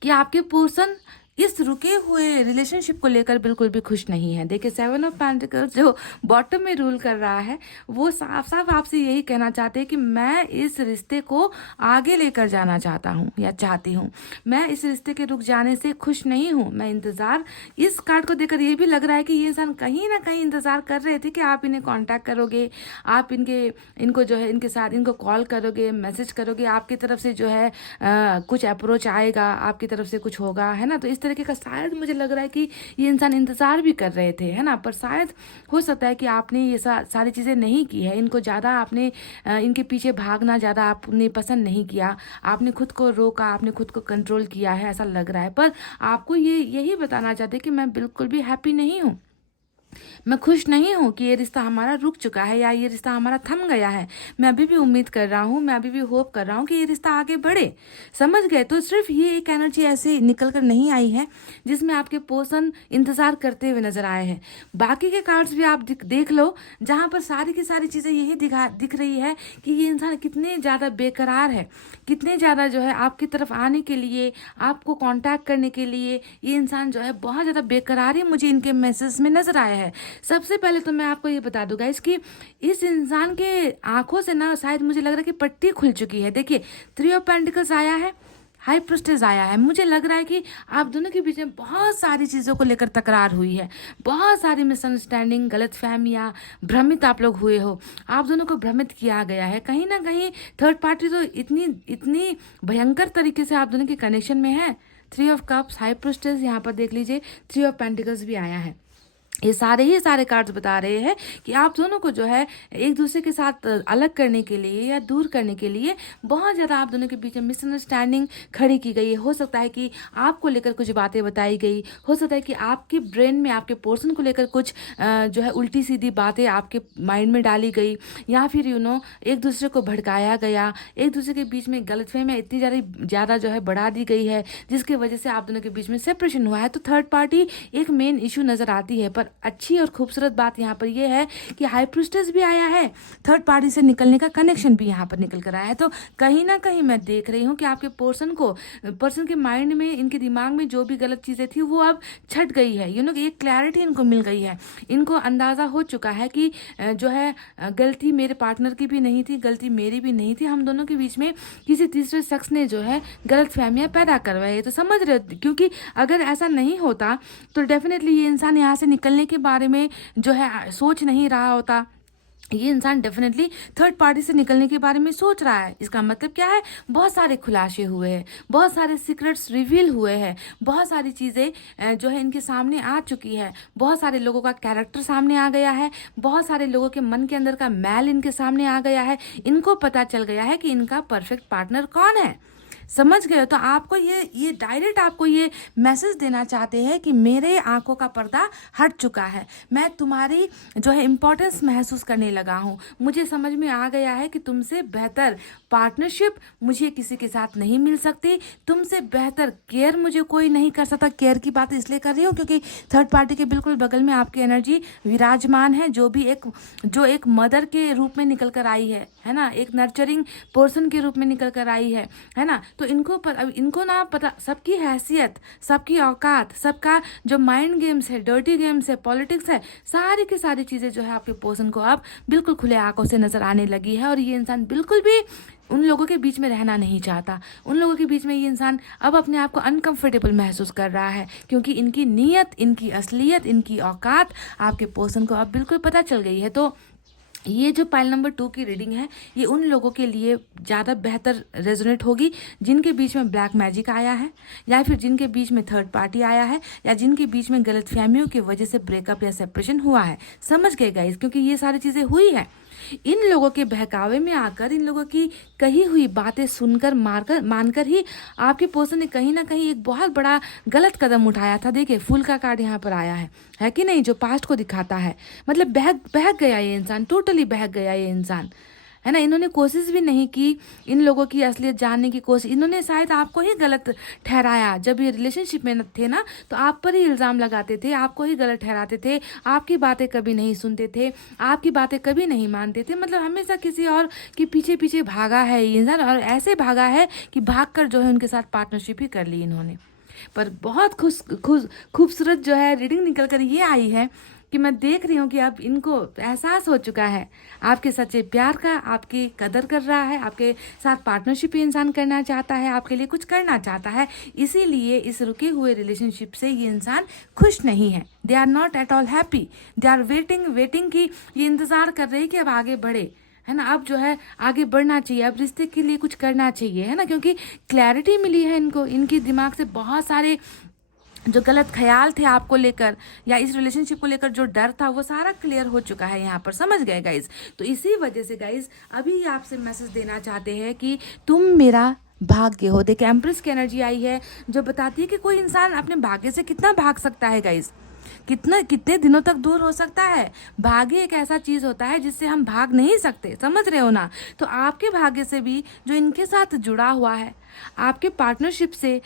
कि आपके पर्सन इस रुके हुए रिलेशनशिप को लेकर बिल्कुल भी खुश नहीं है। देखिए 7 ऑफ पेंटिकल्स जो बॉटम में रूल कर रहा है, वो साफ साफ आपसे यही कहना चाहते हैं कि मैं इस रिश्ते को आगे लेकर जाना चाहता हूँ या चाहती हूँ। मैं इस रिश्ते के रुक जाने से खुश नहीं हूँ। मैं इंतज़ार, इस कार्ड को देखकर ये भी लग रहा है कि ये इंसान कहीं ना कहीं इंतज़ार कर रहे थे कि आप इन्हें कॉन्टैक्ट करोगे, आप इनको जो है इनके साथ इनको कॉल करोगे, मैसेज करोगे, आपकी तरफ से जो है कुछ अप्रोच आएगा, आपकी तरफ से कुछ होगा, है ना। तो इस तरीके का शायद मुझे लग रहा है कि ये इंसान इंतज़ार भी कर रहे थे, है ना। पर शायद हो सकता है कि आपने ये सारी चीज़ें नहीं की है, इनको ज़्यादा आपने इनके पीछे भागना ज़्यादा आपने पसंद नहीं किया, आपने खुद को रोका, आपने खुद को कंट्रोल किया है, ऐसा लग रहा है। पर आपको ये यही बताना चाहते कि मैं बिल्कुल भी हैप्पी नहीं हूँ, मैं खुश नहीं हूँ कि ये रिश्ता हमारा रुक चुका है या ये रिश्ता हमारा थम गया है। मैं अभी भी उम्मीद कर रहा हूँ, मैं अभी भी होप कर रहा हूँ कि ये रिश्ता आगे बढ़े। समझ गए। तो सिर्फ ये एक एनर्जी ऐसे निकल कर नहीं आई है जिसमें आपके पर्सन इंतजार करते हुए नजर आए हैं। बाकी के कार्ड्स भी आप देख लो, जहाँ पर सारी की सारी चीज़ें यही दिख रही है कि ये इंसान कितने ज़्यादा बेकरार है, कितने ज़्यादा जो है आपकी तरफ आने के लिए, आपको कांटेक्ट करने के लिए ये इंसान जो है बहुत ज़्यादा बेकरारी मुझे इनके मैसेज में नजर आया है। सबसे पहले तो मैं आपको ये बता दूंगा इसकी इस इंसान के आंखों से ना शायद मुझे लग रहा है कि पट्टी खुल चुकी है। देखिए 3 ऑफ पेंटिकल्स आया है, हाई प्रिस्टेस आया है। मुझे लग रहा है कि आप दोनों के बीच में बहुत सारी चीज़ों को लेकर तकरार हुई है, बहुत सारी मिसअंडरस्टैंडिंग, गलत फहमियाँ, भ्रमित आप लोग हुए हो, आप दोनों को भ्रमित किया गया है। कहीं ना कहीं थर्ड पार्टी तो इतनी भयंकर तरीके से आप दोनों के कनेक्शन में है। 3 ऑफ कप्स, हाई प्रिस्टेस, यहाँ पर देख लीजिए 3 ऑफ पेंटिकल्स भी आया है। ये सारे कार्ड्स बता रहे हैं कि आप दोनों को जो है एक दूसरे के साथ अलग करने के लिए या दूर करने के लिए बहुत ज़्यादा आप दोनों के बीच में मिसअंडरस्टैंडिंग खड़ी की गई है। हो सकता है कि आपको लेकर कुछ बातें बताई गई, हो सकता है कि आपके ब्रेन में आपके पर्सन को लेकर कुछ जो है उल्टी सीधी बातें आपके माइंड में डाली गई, या फिर एक दूसरे को भड़काया गया, एक दूसरे के बीच में गलतफहमियां इतनी ज़्यादा जो है बढ़ा दी गई है, जिसकी वजह से आप दोनों के बीच में सेपरेशन हुआ है। तो थर्ड पार्टी एक मेन इशू नज़र आती है। पर अच्छी और खूबसूरत बात यहाँ पर ये है कि हाई प्रीस्टेस भी आया है, थर्ड पार्टी से निकलने का कनेक्शन भी यहाँ पर निकल कर आया है। तो कहीं ना कहीं मैं देख रही हूँ कि आपके पर्सन के माइंड में, इनके दिमाग में जो भी गलत चीज़ें थी वो अब छट गई है। एक क्लैरिटी इनको मिल गई है। इनको अंदाज़ा हो चुका है कि जो है गलती मेरे पार्टनर की भी नहीं थी, गलती मेरी भी नहीं थी, हम दोनों के बीच में किसी तीसरे शख्स ने जो है गलत फहमियाँ पैदा करवाई। तो समझ रहे हो, क्योंकि अगर ऐसा नहीं होता तो डेफिनेटली ये इंसान यहाँ से निकलने के बारे में जो है सोच नहीं रहा होता। ये इंसान डेफिनेटली थर्ड पार्टी से निकलने के बारे में सोच रहा है। इसका मतलब क्या है, बहुत सारे खुलासे हुए हैं, बहुत सारे सीक्रेट्स रिवील हुए हैं, बहुत सारी चीज़ें जो है इनके सामने आ चुकी है, बहुत सारे लोगों का कैरेक्टर सामने आ गया है, बहुत सारे लोगों के मन के अंदर का मैल इनके सामने आ गया है। इनको पता चल गया है कि इनका परफेक्ट पार्टनर कौन है। समझ गए हो? तो आपको ये डायरेक्ट आपको ये मैसेज देना चाहते हैं कि मेरे आंखों का पर्दा हट चुका है, मैं तुम्हारी जो है इम्पोर्टेंस महसूस करने लगा हूँ, मुझे समझ में आ गया है कि तुमसे बेहतर पार्टनरशिप मुझे किसी के साथ नहीं मिल सकती, तुमसे बेहतर केयर मुझे कोई नहीं कर सकता। केयर की बात इसलिए कर रही हूँ क्योंकि थर्ड पार्टी के बिल्कुल बगल में आपकी एनर्जी विराजमान है, जो एक मदर के रूप में निकल कर आई है ना, एक नर्चरिंग पर्सन के रूप में निकल कर आई है ना। तो इनको ना पता, सबकी हैसियत, सबकी औकात, सबका जो माइंड गेम्स है, डर्टी गेम्स है, पॉलिटिक्स है, सारी की सारी चीज़ें जो है आपके पर्सन को अब बिल्कुल खुले आंखों से नजर आने लगी है। और ये इंसान बिल्कुल भी उन लोगों के बीच में रहना नहीं चाहता। उन लोगों के बीच में ये इंसान अब अपने आप को अनकंफर्टेबल महसूस कर रहा है, क्योंकि इनकी नीयत, इनकी असलियत, इनकी औकात आपके पर्सन को अब बिल्कुल पता चल गई है। तो ये जो पाइल नंबर 2 की रीडिंग है, ये उन लोगों के लिए ज़्यादा बेहतर रेजोनेट होगी जिनके बीच में ब्लैक मैजिक आया है, या फिर जिनके बीच में थर्ड पार्टी आया है, या जिनके बीच में गलतफहमियों की वजह से ब्रेकअप या सेपरेशन हुआ है। समझ गए गाइस? क्योंकि ये सारी चीज़ें हुई है। इन लोगों के बहकावे में आकर, इन लोगों की कही हुई बातें सुनकर मानकर ही आपके पर्सन ने कहीं ना कहीं एक बहुत बड़ा गलत कदम उठाया था। देखिए, फूल का कार्ड यहाँ पर आया है कि नहीं, जो पास्ट को दिखाता है। मतलब बहक गया ये इंसान, टोटली बहक गया ये इंसान, है ना। इन्होंने कोशिश भी नहीं की इन लोगों की असलियत जानने की कोशिश। इन्होंने शायद आपको ही गलत ठहराया। जब ये रिलेशनशिप में थे ना, तो आप पर ही इल्ज़ाम लगाते थे, आपको ही गलत ठहराते थे, आपकी बातें कभी नहीं सुनते थे, आपकी बातें कभी नहीं मानते थे। मतलब हमेशा किसी और के पीछे पीछे भागा है ये इंसान, और ऐसे भागा है कि भागकर जो है उनके साथ पार्टनरशिप ही कर ली इन्होंने। पर बहुत खूबसूरत जो है रीडिंग निकल कर ये आई है कि मैं देख रही हूँ कि अब इनको एहसास हो चुका है आपके सच्चे प्यार का, आपकी कदर कर रहा है, आपके साथ पार्टनरशिप इंसान करना चाहता है, आपके लिए कुछ करना चाहता है। इसीलिए इस रुके हुए रिलेशनशिप से ये इंसान खुश नहीं है। They are not at all happy, they are waiting की ये इंतज़ार कर रहे हैं कि अब आगे बढ़े, है ना। अब जो है आगे बढ़ना चाहिए, अब रिश्ते के लिए कुछ करना चाहिए, है ना। क्योंकि क्लैरिटी मिली है इनको, इनके दिमाग से बहुत सारे जो गलत ख्याल थे आपको लेकर या इस रिलेशनशिप को लेकर जो डर था, वो सारा क्लियर हो चुका है यहाँ पर। समझ गए गाइज? तो इसी वजह से गाइज अभी आपसे मैसेज देना चाहते हैं कि तुम मेरा भाग्य हो। देखिए, एम्प्रेस की एनर्जी आई है जो बताती है कि कोई इंसान अपने भाग्य से कितना भाग सकता है गाइज, कितने दिनों तक दूर हो सकता है। भाग्य एक ऐसा चीज़ होता है जिससे हम भाग नहीं सकते, समझ रहे हो ना। तो आपके भाग्य से भी जो इनके साथ जुड़ा हुआ है, आपके पार्टनरशिप से,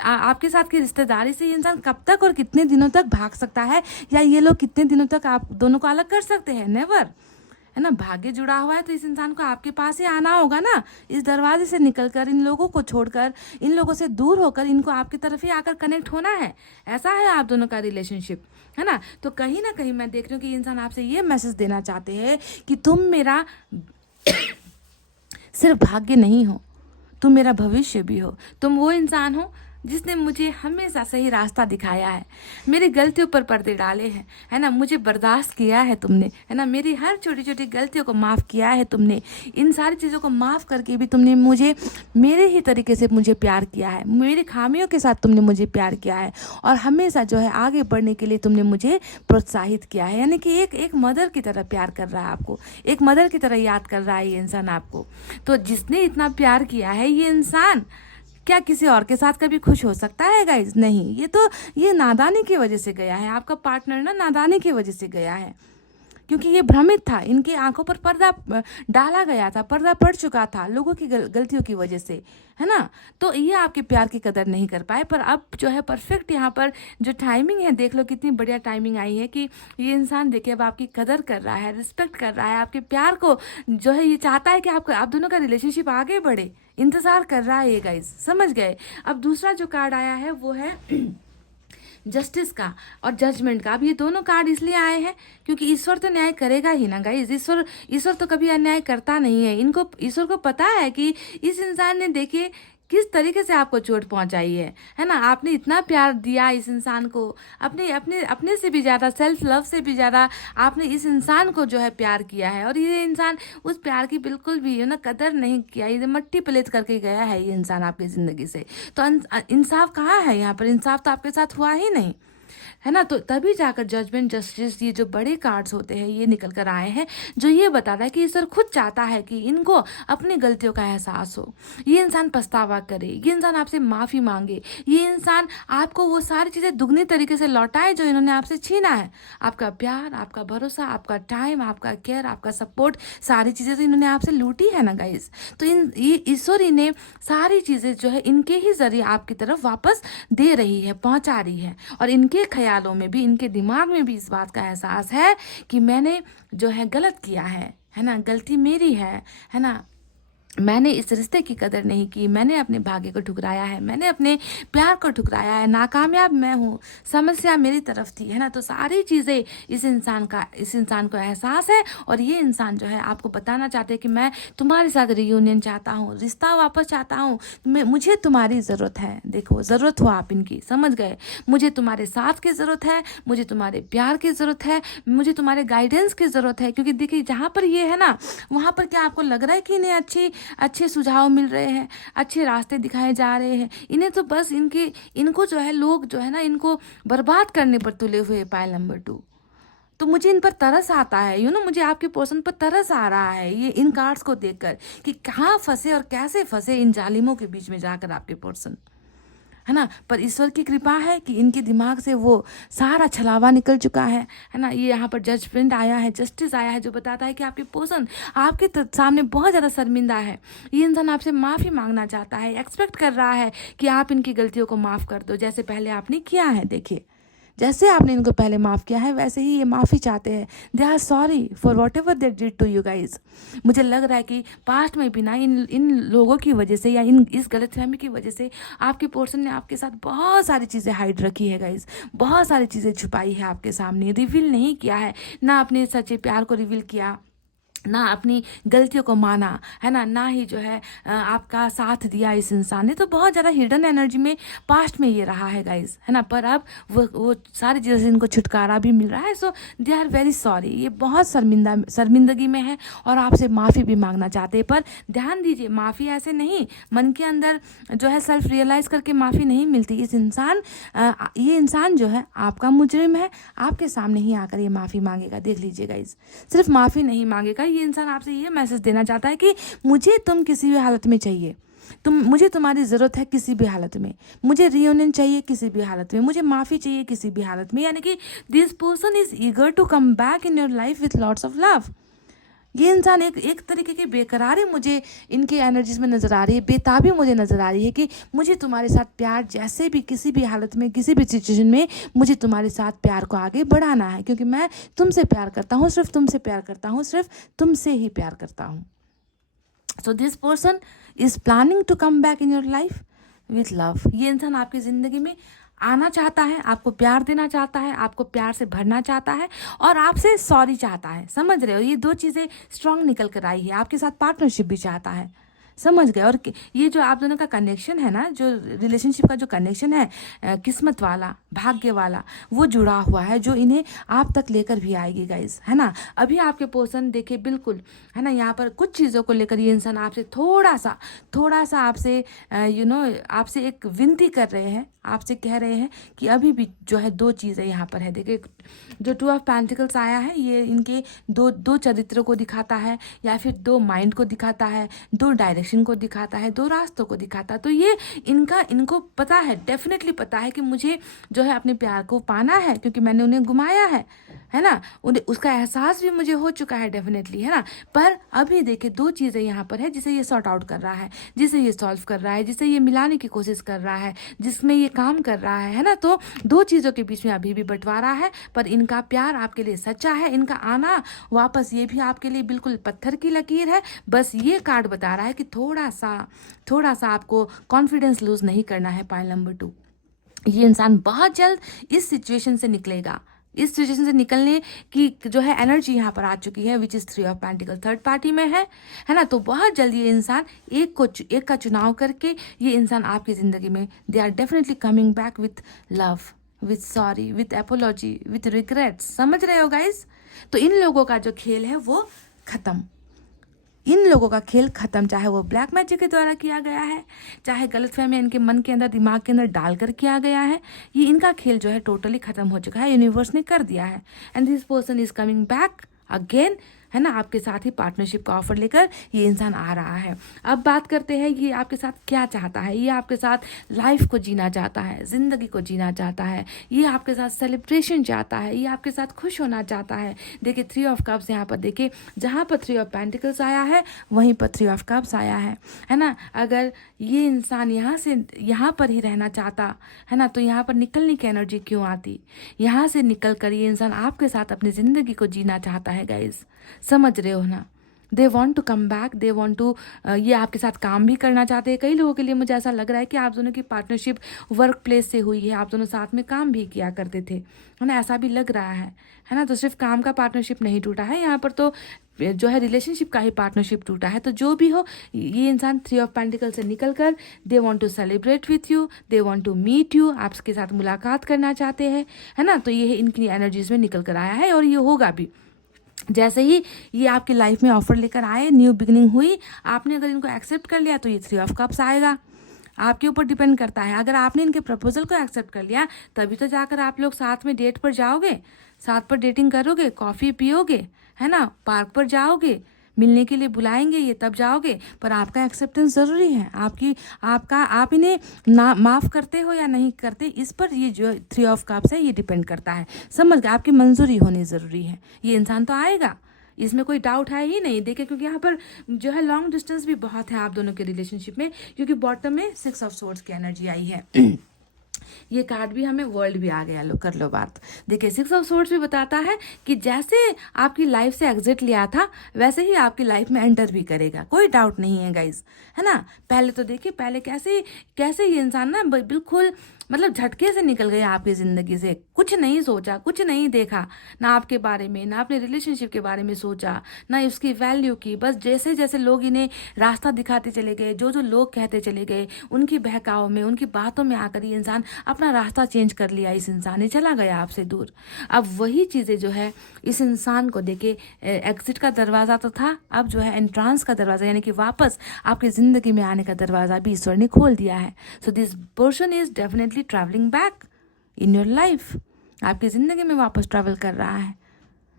आपके साथ की रिश्तेदारी से, ये इंसान कब तक और कितने दिनों तक भाग सकता है, या ये लोग कितने दिनों तक आप दोनों को अलग कर सकते हैं? नेवर, है ना। भाग्य जुड़ा हुआ है तो इस इंसान को आपके पास ही आना होगा ना। इस दरवाजे से निकलकर, इन लोगों को छोड़कर, इन लोगों से दूर होकर इनको आपकी तरफ ही आकर कनेक्ट होना है। ऐसा है आप दोनों का रिलेशनशिप, है ना। तो कहीं ना कहीं मैं देख रही हूँ कि इंसान आपसे ये मैसेज देना चाहते हैं कि तुम मेरा सिर्फ भाग्य नहीं हो, तुम मेरा भविष्य भी हो। तुम वो इंसान हो जिसने मुझे हमेशा सही रास्ता दिखाया है, मेरी गलतियों पर पर्दे डाले हैं, है ना। मुझे बर्दाश्त किया है तुमने, है ना। मेरी हर छोटी छोटी गलतियों को माफ़ किया है तुमने। इन सारी चीज़ों को माफ़ करके भी तुमने मुझे मेरे ही तरीके से मुझे प्यार किया है, मेरी खामियों के साथ तुमने मुझे प्यार किया है, और हमेशा जो है आगे बढ़ने के लिए तुमने मुझे प्रोत्साहित किया है। यानी कि एक मदर की तरह प्यार कर रहा है आपको, एक मदर की तरह याद कर रहा है ये इंसान आपको। तो जिसने इतना प्यार किया है ये इंसान, क्या किसी और के साथ कभी खुश हो सकता है गाइज? नहीं। ये नादानी की वजह से गया है, आपका पार्टनर ना नादानी की वजह से गया है। क्योंकि ये भ्रमित था, इनकी आंखों पर पर्दा डाला गया था, पर्दा पड़ चुका था लोगों की गलतियों की वजह से, है ना। तो ये आपके प्यार की कदर नहीं कर पाए, पर अब जो है परफेक्ट यहाँ पर जो टाइमिंग है, देख लो कितनी बढ़िया टाइमिंग आई है कि ये इंसान देखिए अब आपकी कदर कर रहा है, रिस्पेक्ट कर रहा है, आपके प्यार को जो है ये चाहता है कि आप दोनों का रिलेशनशिप आगे बढ़े, इंतजार कर रहा है ये गाइस, समझ गए। अब दूसरा जो कार्ड आया है वो है जस्टिस का और जजमेंट का। अब ये दोनों कार्ड इसलिए आए हैं क्योंकि ईश्वर तो न्याय करेगा ही ना गाइस, ईश्वर तो कभी अन्याय करता नहीं है। इनको ईश्वर को पता है कि इस इंसान ने देखिए किस तरीके से आपको चोट पहुंचाई है ना। आपने इतना प्यार दिया इस इंसान को, अपने अपने अपने से भी ज़्यादा, सेल्फ लव से भी ज़्यादा आपने इस इंसान को जो है प्यार किया है, और ये इंसान उस प्यार की बिल्कुल भी ना कदर नहीं किया, ये मट्टी पलेट करके गया है ये इंसान आपकी ज़िंदगी से। तो इंसाफ कहाँ है यहाँ पर, इंसाफ तो आपके साथ हुआ ही नहीं, है ना। तो तभी जाकर जजमेंट, जस्टिस, ये जो बड़े कार्ड्स होते हैं ये निकल कर आए हैं, जो ये बताता है कि ईश्वर खुद चाहता है कि इनको अपनी गलतियों का एहसास हो, ये इंसान पछतावा करे, ये इंसान आपसे माफ़ी मांगे, ये इंसान आपको वो सारी चीज़ें दुगनी तरीके से लौटाए जो इन्होंने आपसे छीना है। आपका प्यार, आपका भरोसा, आपका टाइम, आपका केयर, आपका सपोर्ट, सारी चीज़ें तो इन्होंने आपसे लूटी है ना गाइस। तो ये ईश्वर इन्हें सारी चीज़ें जो है इनके ही जरिए आपकी तरफ वापस दे रही है, पहुंचा रही है। और इनके ख्यालों में भी, इनके दिमाग में भी इस बात का एहसास है कि मैंने जो है गलत किया है ना, गलती मेरी है ना, मैंने इस रिश्ते की कदर नहीं की, मैंने अपने भाग्य को ठुकराया है, मैंने अपने प्यार को ठुकराया है, नाकामयाब मैं हूँ, समस्या मेरी तरफ थी, है ना। तो सारी चीज़ें इस इंसान को एहसास है, और ये इंसान जो है आपको बताना चाहते हैं कि मैं तुम्हारे साथ रियूनियन चाहता हूँ, रिश्ता वापस चाहता हूँ, मुझे तुम्हारी ज़रूरत है। देखो, ज़रूरत हो आप इनकी, समझ गए, मुझे तुम्हारे साथ की ज़रूरत है, मुझे तुम्हारे प्यार की ज़रूरत है, मुझे तुम्हारे गाइडेंस की ज़रूरत है। क्योंकि देखिए जहाँ पर ये है ना, वहाँ पर क्या आपको लग रहा है कि इन्हें अच्छे सुझाव मिल रहे हैं, अच्छे रास्ते दिखाए जा रहे हैं, इन्हें तो बस इनको जो है लोग जो है ना इनको बर्बाद करने पर तुले हुए। पायल नंबर 2, तो मुझे इन पर तरस आता है, मुझे आपके पर्सन पर तरस आ रहा है ये इन कार्ड्स को देखकर कि कहाँ फंसे और कैसे फंसे इन जालिमों के बीच में जाकर आपके पर्सन, है ना। पर ईश्वर की कृपा है कि इनके दिमाग से वो सारा छलावा निकल चुका है ना। ये यहाँ पर जजमेंट आया है, जस्टिस आया है, जो बताता है कि आपके पर्सन आपके सामने बहुत ज़्यादा शर्मिंदा है। ये इंसान आपसे माफ़ी मांगना चाहता है, एक्सपेक्ट कर रहा है कि आप इनकी गलतियों को माफ़ कर दो, जैसे पहले आपने किया है। देखिए, जैसे आपने इनको पहले माफ़ किया है वैसे ही ये माफ़ी चाहते हैं। They are sorry for whatever they did to you guys. मुझे लग रहा है कि पास्ट में भी ना इन लोगों की वजह से या इस गलतफहमी की वजह से आपके पर्सन ने आपके साथ बहुत सारी चीज़ें हाइड रखी है गाइज, बहुत सारी चीज़ें छुपाई है आपके सामने, रिवील नहीं किया है, ना अपने सच्चे प्यार को रिवील किया, ना अपनी गलतियों को माना, है ना ही जो है आपका साथ दिया इस इंसान ने। तो बहुत ज़्यादा हिडन एनर्जी में पास्ट में ये रहा है गाइज, है ना। पर अब वो सारी चीज़ों से इनको छुटकारा भी मिल रहा है। सो दे आर वेरी सॉरी, ये बहुत शर्मिंदगी में है और आपसे माफ़ी भी मांगना चाहते हैं। पर ध्यान दीजिए, माफ़ी ऐसे नहीं, मन के अंदर जो है सेल्फ रियलाइज़ करके माफ़ी नहीं मिलती। ये इंसान जो है आपका मुजरिम है, आपके सामने ही आकर ये माफ़ी मांगेगा। देख लीजिए गाइज, सिर्फ माफ़ी नहीं मांगेगा, ये इंसान आपसे ये मैसेज देना चाहता है कि मुझे तुम किसी भी हालत में चाहिए, मुझे तुम्हारी ज़रूरत है किसी भी हालत में, मुझे रियूनियन चाहिए किसी भी हालत में, मुझे माफ़ी चाहिए किसी भी हालत में। यानी कि this person is eager to come back in your life with lots of love. ये इंसान एक तरीके की बेकरारी मुझे इनकी एनर्जीज में नज़र आ रही है, बेताबी मुझे नज़र आ रही है कि मुझे तुम्हारे साथ प्यार, जैसे भी किसी भी हालत में, किसी भी सिचुएशन में मुझे तुम्हारे साथ प्यार को आगे बढ़ाना है, क्योंकि मैं तुमसे प्यार करता हूँ, सिर्फ तुमसे प्यार करता हूँ, सिर्फ तुमसे ही प्यार करता हूँ। So this person is planning to come back in your life with love. ये इंसान आपकी ज़िंदगी में आना चाहता है, आपको प्यार देना चाहता है, आपको प्यार से भरना चाहता है और आपसे सॉरी चाहता है। समझ रहे हो, ये दो चीज़ें स्ट्रांग निकल कर आई है। आपके साथ पार्टनरशिप भी चाहता है, समझ गए। और ये जो आप दोनों का कनेक्शन है ना, जो रिलेशनशिप का जो कनेक्शन है किस्मत वाला, भाग्य वाला, वो जुड़ा हुआ है, जो इन्हें आप तक लेकर भी आएगी गाइज, है ना। अभी आपके पर्सन देखिए बिल्कुल, है ना, यहाँ पर कुछ चीज़ों को लेकर ये इंसान आपसे थोड़ा सा आपसे आपसे एक विनती कर रहे हैं, आपसे कह रहे हैं कि अभी भी जो है दो चीज़ें यहाँ पर है। देखिए, जो 2 ऑफ पेंटिकल्स आया है, ये इनके दो चरित्रों को दिखाता है, या फिर 2 माइंड को दिखाता है, 2 डायरेक्शन को दिखाता है, 2 रास्तों को दिखाता है। तो ये इनको पता है, डेफिनेटली पता है कि मुझे जो है अपने प्यार को पाना है, क्योंकि मैंने उन्हें घुमाया है है ना, उन्हें उसका एहसास भी मुझे हो चुका है डेफिनेटली, है ना। पर अभी देखिए 2 चीज़ें यहाँ पर है जिसे ये सॉर्ट आउट कर रहा है, जिसे ये सॉल्व कर रहा है, जिसे ये मिलाने की कोशिश कर रहा है, जिसमें ये काम कर रहा है ना। तो 2 चीज़ों के बीच में अभी भी बंटवारा है, पर इनका प्यार आपके लिए सच्चा है, इनका आना वापस ये भी आपके लिए बिल्कुल पत्थर की लकीर है। बस ये कार्ड बता रहा है कि थोड़ा सा आपको कॉन्फिडेंस लूज नहीं करना है। पाइल नंबर 2, ये इंसान बहुत जल्द इस सिचुएशन से निकलेगा। इस सिचुएशन से निकलने की जो है एनर्जी यहाँ पर आ चुकी है, which is 3 of pentacle third party में है ना। तो बहुत जल्द ये इंसान एक का चुनाव करके ये इंसान आपकी ज़िंदगी में they are definitely coming back with love, with sorry, with apology, with regrets. समझ रहे हो गाइज? तो इन लोगों का जो खेल है वो ख़त्म, इन लोगों का खेल खत्म, चाहे वो ब्लैक मैजिक के द्वारा किया गया है, चाहे गलतफहमी इनके मन के अंदर दिमाग के अंदर डालकर किया गया है, ये इनका खेल जो है टोटली खत्म हो चुका है, यूनिवर्स ने कर दिया है। And this person is coming back again, है ना, आपके साथ ही पार्टनरशिप का ऑफर लेकर ये इंसान आ रहा है। अब बात करते हैं ये आपके साथ क्या चाहता है। ये आपके साथ लाइफ को जीना चाहता है, ज़िंदगी को जीना चाहता है, ये आपके साथ सेलिब्रेशन चाहता है, ये आपके साथ खुश होना चाहता है। देखिए 3 ऑफ कप्स यहाँ पर, देखिए जहाँ पर 3 ऑफ पेंटिकल्स आया है वहीं पर 3 ऑफ कप्स आया है ना। अगर ये इंसान यहाँ पर ही रहना चाहता है ना, तो यहाँ पर निकलने की एनर्जी क्यों आती? यहाँ से निकल कर ये इंसान आपके साथ अपनी ज़िंदगी को जीना चाहता है गाइज। समझ रहे हो ना? They want to come back, they want to, ये आपके साथ काम भी करना चाहते हैं। कई लोगों के लिए मुझे ऐसा लग रहा है कि आप दोनों की पार्टनरशिप वर्क प्लेस से हुई है, आप दोनों साथ में काम भी किया करते थे, है ना, ऐसा भी लग रहा है ना। तो सिर्फ काम का पार्टनरशिप नहीं टूटा है यहाँ पर, तो जो है रिलेशनशिप का ही पार्टनरशिप टूटा है। तो जो भी हो, ये इंसान 3 ऑफ पेंटिकल से निकल कर they want to celebrate with you, they want to meet you, आपके साथ मुलाकात करना चाहते हैं, है ना। तो ये इनकी एनर्जीज में निकल कर आया है और ये होगा भी। जैसे ही ये आपकी लाइफ में ऑफर लेकर आए, न्यू बिगनिंग हुई, आपने अगर इनको एक्सेप्ट कर लिया तो ये 3 ऑफ कप्स आएगा। आपके ऊपर डिपेंड करता है। अगर आपने इनके प्रपोजल को एक्सेप्ट कर लिया तभी तो जाकर आप लोग साथ में डेट पर जाओगे, साथ पर डेटिंग करोगे, कॉफ़ी पियोगे, है ना, पार्क पर जाओगे, मिलने के लिए बुलाएंगे ये, तब जाओगे। पर आपका एक्सेप्टेंस ज़रूरी है, आप इन्हें ना माफ़ करते हो या नहीं करते, इस पर ये जो 3 ऑफ कप्स है ये डिपेंड करता है। समझ गए? आपकी मंजूरी होनी ज़रूरी है। ये इंसान तो आएगा, इसमें कोई डाउट है ही नहीं। देखिए क्योंकि यहाँ पर जो है लॉन्ग डिस्टेंस भी बहुत है आप दोनों के रिलेशनशिप में, क्योंकि बॉटम में 6 ऑफ सोर्ड्स की एनर्जी आई है। ये कार्ड भी हमें वर्ल्ड भी आ गया। लो कर लो बात। देखिए 6 ऑफ सोर्ड्स भी बताता है कि जैसे आपकी लाइफ से एग्जिट लिया था वैसे ही आपकी लाइफ में एंटर भी करेगा, कोई डाउट नहीं है गाइज, है ना। पहले तो देखिए, पहले कैसे ये इंसान ना बिल्कुल मतलब झटके से निकल गया आपकी ज़िंदगी से, कुछ नहीं सोचा, कुछ नहीं देखा, ना आपके बारे में, ना अपने रिलेशनशिप के बारे में सोचा, ना उसकी वैल्यू की। बस जैसे जैसे लोग इन्हें रास्ता दिखाते चले गए, जो जो लोग कहते चले गए, उनकी बहकाव में, उनकी बातों में आकर ये इंसान अपना रास्ता चेंज कर लिया। इस इंसान ने चला गया आपसे दूर। अब वही चीज़ें जो है इस इंसान को देखे, एग्जिट का दरवाज़ा तो था, अब जो है एंट्रांस का दरवाज़ा यानी कि वापस आपकी ज़िंदगी में आने का दरवाज़ा भी ईश्वर ने खोल दिया है। सो this person is definitely travelling back in your life, आपकी ज़िंदगी में वापस ट्रैवल कर रहा है।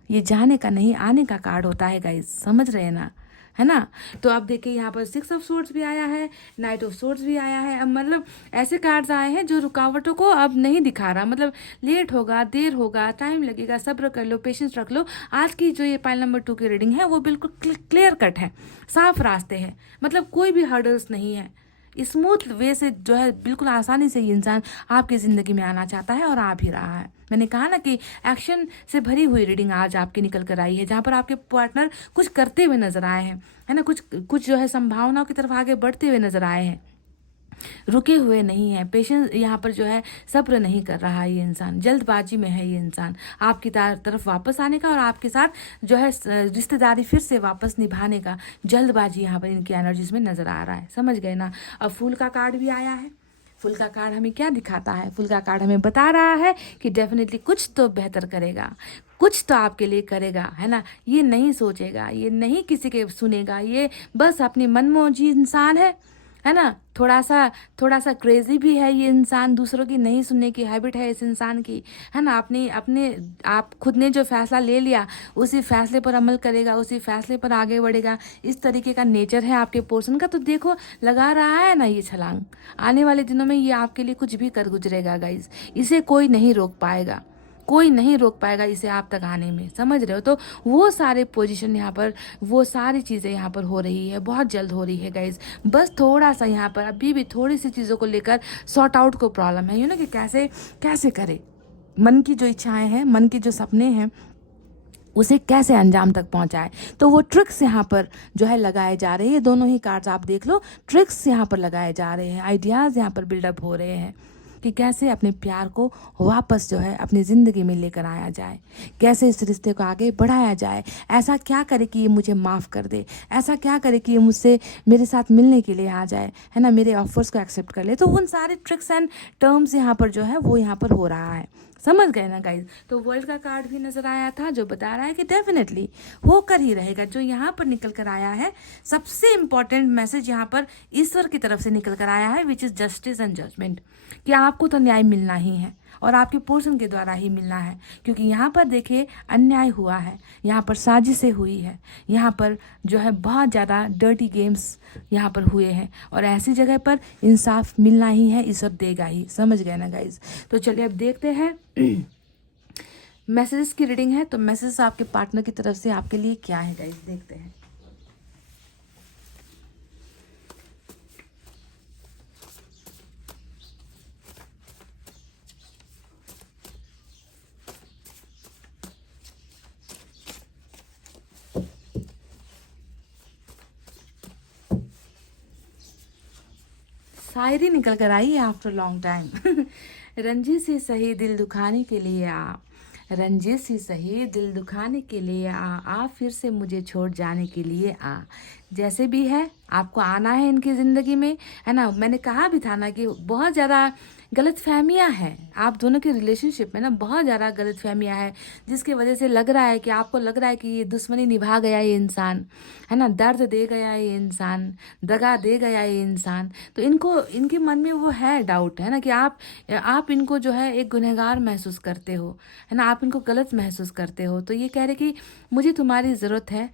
ये जाने का नहीं, आने का कार्ड होता है गाइज, समझ रहे हैं ना, है ना। तो अब देखिए यहाँ पर 6 ऑफ सोर्ड्स भी आया है, नाइट ऑफ सोर्ड्स भी आया है। अब मतलब ऐसे कार्ड्स आए हैं जो रुकावटों को अब नहीं दिखा रहा, मतलब लेट होगा, देर होगा, टाइम लगेगा, सब्र कर लो, पेशेंस रख लो। आज की जो ये पाइल नंबर 2 की रीडिंग है वो बिल्कुल क्लियर कट है, साफ रास्ते हैं, मतलब कोई भी हर्डल्स नहीं है। स्मूथ वे से जो है बिल्कुल आसानी से ये इंसान आपकी ज़िंदगी में आना चाहता है और आ भी रहा है। मैंने कहा ना कि एक्शन से भरी हुई रीडिंग आज आपकी निकल कर आई है, जहाँ पर आपके पार्टनर कुछ करते हुए नजर आए हैं, है ना, कुछ जो है संभावनाओं की तरफ आगे बढ़ते हुए नजर आए हैं, रुके हुए नहीं है। पेशेंस यहाँ पर जो है सब्र नहीं कर रहा है ये इंसान, जल्दबाजी में है ये इंसान आपकी तरफ वापस आने का और आपके साथ जो है रिश्तेदारी फिर से वापस निभाने का जल्दबाजी यहाँ पर इनकी एनर्जीज में नजर आ रहा है। समझ गए ना। अब फूल का कार्ड भी आया है। फुल का कार्ड हमें क्या दिखाता है? फुल का कार्ड हमें बता रहा है कि डेफिनेटली कुछ तो बेहतर करेगा, कुछ तो आपके लिए करेगा, है ना। ये नहीं सोचेगा, ये नहीं किसी के सुनेगा, ये बस अपनी मनमौजी इंसान है ना। थोड़ा सा क्रेजी भी है ये इंसान, दूसरों की नहीं सुनने की हैबिट है इस इंसान की, है ना। आप खुद ने जो फैसला ले लिया उसी फैसले पर अमल करेगा, उसी फैसले पर आगे बढ़ेगा, इस तरीके का नेचर है आपके पर्सन का। तो देखो लगा रहा है ना ये छलांग, आने वाले दिनों में ये आपके लिए कुछ भी कर गुजरेगा गाइज, इसे कोई नहीं रोक पाएगा। कोई नहीं रोक पाएगा इसे आप तक आने में, समझ रहे हो। तो वो सारे पोजीशन यहाँ पर, वो सारी चीज़ें यहाँ पर हो रही है, बहुत जल्द हो रही है गाइज। बस थोड़ा सा यहाँ पर अभी भी थोड़ी सी चीज़ों को लेकर सॉर्ट आउट को प्रॉब्लम है, कि कैसे कैसे करें, मन की जो इच्छाएं हैं, मन के जो सपने हैं, उसे कैसे अंजाम तक पहुंचाए। तो वो ट्रिक्स यहाँ पर जो है लगाए जा रहे हैं, दोनों ही कार्ड्स आप देख लो, ट्रिक्स यहाँ पर लगाए जा रहे हैं, आइडियाज़ यहाँ पर बिल्डअप हो रहे हैं कि कैसे अपने प्यार को वापस जो है अपनी ज़िंदगी में लेकर आया जाए, कैसे इस रिश्ते को आगे बढ़ाया जाए। ऐसा क्या करे कि ये मुझे माफ़ कर दे, ऐसा क्या करे कि ये मुझसे मेरे साथ मिलने के लिए आ जाए, है ना, मेरे ऑफर्स को एक्सेप्ट कर ले। तो उन सारे ट्रिक्स एंड टर्म्स यहाँ पर जो है वो यहाँ पर हो रहा है, समझ गए ना गाइज। तो वर्ल्ड का कार्ड भी नज़र आया था जो बता रहा है कि डेफिनेटली होकर ही रहेगा। जो यहाँ पर निकल कर आया है, सबसे इम्पॉर्टेंट मैसेज यहाँ पर ईश्वर की तरफ से निकल कर आया है, which is justice and judgement, कि आपको तो न्याय मिलना ही है और आपके पोर्शन के द्वारा ही मिलना है। क्योंकि यहाँ पर देखिए अन्याय हुआ है, यहाँ पर साजिशें हुई है, यहाँ पर जो है बहुत ज़्यादा डर्टी गेम्स यहाँ पर हुए हैं, और ऐसी जगह पर इंसाफ मिलना ही है, ईश्वर देगा ही, समझ गए ना गाइज। तो चलिए अब देखते हैं मैसेजेस की रीडिंग है। तो मैसेज आपके पार्टनर की तरफ से आपके लिए क्या है गाइज, देखते हैं। शायरी निकल कर आई है आफ्टर लॉन्ग टाइम। रंजिश ही सही दिल दुखाने के लिए आ, रंजिश ही सही दिल दुखाने के लिए आ फिर से मुझे छोड़ जाने के लिए आ। जैसे भी है आपको आना है इनकी ज़िंदगी में, है ना। मैंने कहा भी था ना कि बहुत ज़्यादा गलत फहमियाँ हैं आप दोनों के रिलेशनशिप में ना, बहुत ज़्यादा गलत फहमियाँ हैं, जिसकी वजह से लग रहा है कि आपको लग रहा है कि ये दुश्मनी निभा गया ये इंसान, है ना, दर्द दे गया ये इंसान, दगा दे गया ये इंसान। तो इनके मन में वो है डाउट, है ना, कि आप इनको जो है एक गुनहगार महसूस करते हो, है ना, आप इनको गलत महसूस करते हो। तो ये कह रहे कि मुझे तुम्हारी ज़रूरत है,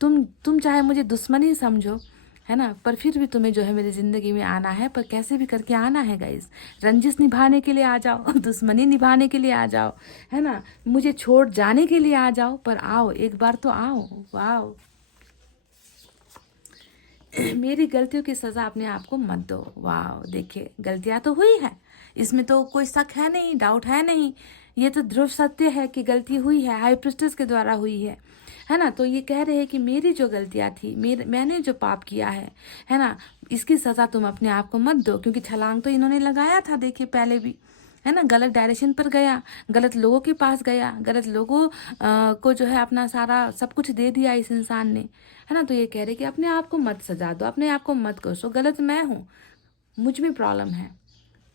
तुम चाहे मुझे दुश्मन ही समझो, है ना, पर फिर भी तुम्हें जो है मेरी ज़िंदगी में आना है, पर कैसे भी करके आना है गाइस। रंजिश निभाने के लिए आ जाओ, दुश्मनी निभाने के लिए आ जाओ, है ना, मुझे छोड़ जाने के लिए आ जाओ, पर आओ, एक बार तो आओ। वाओ। मेरी गलतियों की सज़ा अपने आप को मत दो। वाह, देखिए गलतियाँ तो हुई है, इसमें तो कोई शक है नहीं, डाउट है नहीं, ये तो ध्रुव सत्य है कि गलती हुई है, हाई प्रिस्टेस के द्वारा हुई है ना। तो ये कह रहे हैं कि मेरी जो गलतियाँ थी, मैंने जो पाप किया है ना, इसकी सज़ा तुम अपने आप को मत दो। क्योंकि छलांग तो इन्होंने लगाया था, देखिए पहले भी, है ना, गलत डायरेक्शन पर गया, गलत लोगों के पास गया, गलत लोगों को जो है अपना सारा सब कुछ दे दिया इस इंसान ने, है ना। तो ये कह रहे कि अपने आप को मत सजा दो, अपने आप को मत कोसो, गलत मैं हूँ, मुझ में प्रॉब्लम है,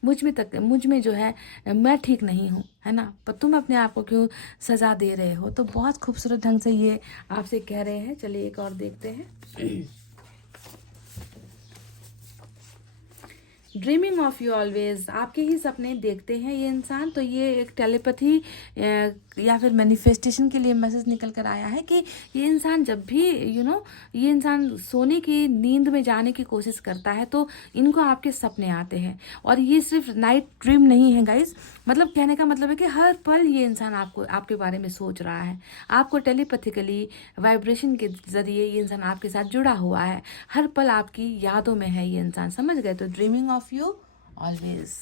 मुझ में जो है मैं ठीक नहीं हूँ, है ना, पर तुम अपने आप को क्यों सज़ा दे रहे हो। तो बहुत खूबसूरत ढंग से ये आपसे कह रहे हैं। चलिए एक और देखते हैं। ड्रीमिंग ऑफ यू ऑलवेज, आपके ही सपने देखते हैं ये इंसान। तो ये एक टेलीपैथी या फिर मैनिफेस्टेशन के लिए मैसेज निकल कर आया है कि ये इंसान जब भी ये इंसान सोने की नींद में जाने की कोशिश करता है तो इनको आपके सपने आते हैं। और ये सिर्फ नाइट ड्रीम नहीं है गाइस, मतलब कहने का मतलब है कि हर पल ये इंसान आपके बारे में सोच रहा है, आपको टेलीपैथिकली वाइब्रेशन के जरिए ये इंसान आपके साथ जुड़ा हुआ है, हर पल आपकी यादों में है ये इंसान, समझ गए। तो dreaming of you always.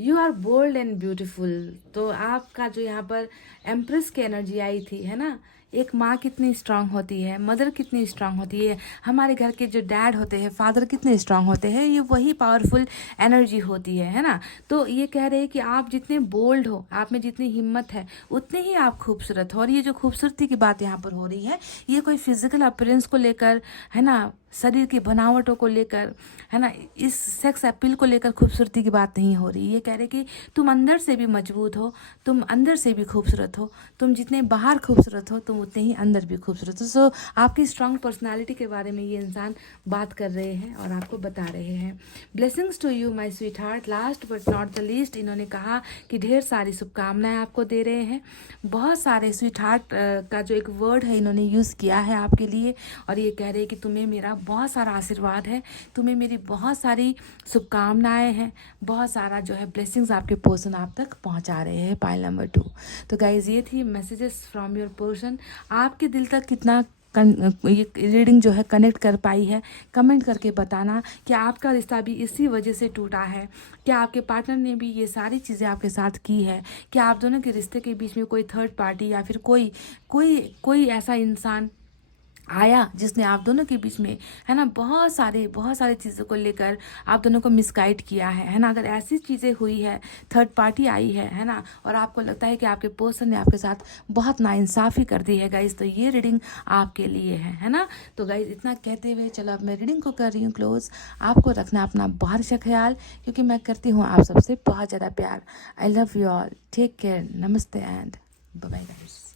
You are bold and beautiful. तो आपका जो यहाँ पर एम्प्रेस की एनर्जी आई थी, है ना, एक माँ कितनी स्ट्रांग होती है, मदर कितनी स्ट्रांग होती है, हमारे घर के जो डैड होते हैं, फादर कितने स्ट्रांग होते हैं, ये वही पावरफुल एनर्जी होती है ना। तो ये कह रहे हैं कि आप जितने बोल्ड हो, आप में जितनी हिम्मत है, उतने ही आप खूबसूरत हो। और ये जो खूबसूरती की बात यहाँ पर हो रही है, ये कोई फिजिकल अपीयरेंस को लेकर, है ना, शरीर की बनावटों को लेकर, है ना, इस सेक्स अपील को लेकर खूबसूरती की बात नहीं हो रही। ये कह रहे कि तुम अंदर से भी मजबूत हो, तुम अंदर से भी खूबसूरत हो, तुम जितने बाहर खूबसूरत हो तुम उतने ही अंदर भी खूबसूरत हो। सो आपकी स्ट्रांग पर्सनालिटी के बारे में ये इंसान बात कर रहे हैं और आपको बता रहे हैं। Blessings to you my sweetheart. Last but not the least, इन्होंने कहा कि ढेर सारी शुभकामनाएं आपको दे रहे हैं। बहुत सारे स्वीट हार्ट का जो एक वर्ड है इन्होंने यूज़ किया है आपके लिए, और ये कह रहे हैं कि तुम्हें मेरा बहुत सारा आशीर्वाद है, तुम्हें मेरी बहुत सारी शुभकामनाएं हैं, बहुत सारा जो है ब्लेसिंग्स आपके पर्सन आप तक पहुंचा रहे हैं पाइल नंबर 2। तो गाइज ये थी मैसेजेस फ्रॉम योर पर्सन। आपके दिल तक कितना ये रीडिंग जो है कनेक्ट कर पाई है, कमेंट करके बताना कि आपका रिश्ता भी इसी वजह से टूटा है, क्या आपके पार्टनर ने भी ये सारी चीज़ें आपके साथ की है, क्या आप दोनों के रिश्ते के बीच में कोई थर्ड पार्टी या फिर कोई ऐसा इंसान आया जिसने आप दोनों के बीच में, है ना, बहुत सारी चीज़ों को लेकर आप दोनों को मिसगाइड किया है ना। अगर ऐसी चीज़ें हुई है, थर्ड पार्टी आई है ना, और आपको लगता है कि आपके पर्सन ने आपके साथ बहुत नाइंसाफ़ी कर दी है गाइज, तो ये रीडिंग आपके लिए है ना। तो गाइज इतना कहते हुए चलो अब मैं रीडिंग को कर रही हूँ क्लोज। आपको रखना अपना बहुत अच्छा ख्याल, क्योंकि मैं करती हूँ आप सबसे बहुत ज़्यादा प्यार। I love you all, take care, नमस्ते एंड बाय बाय गाइज।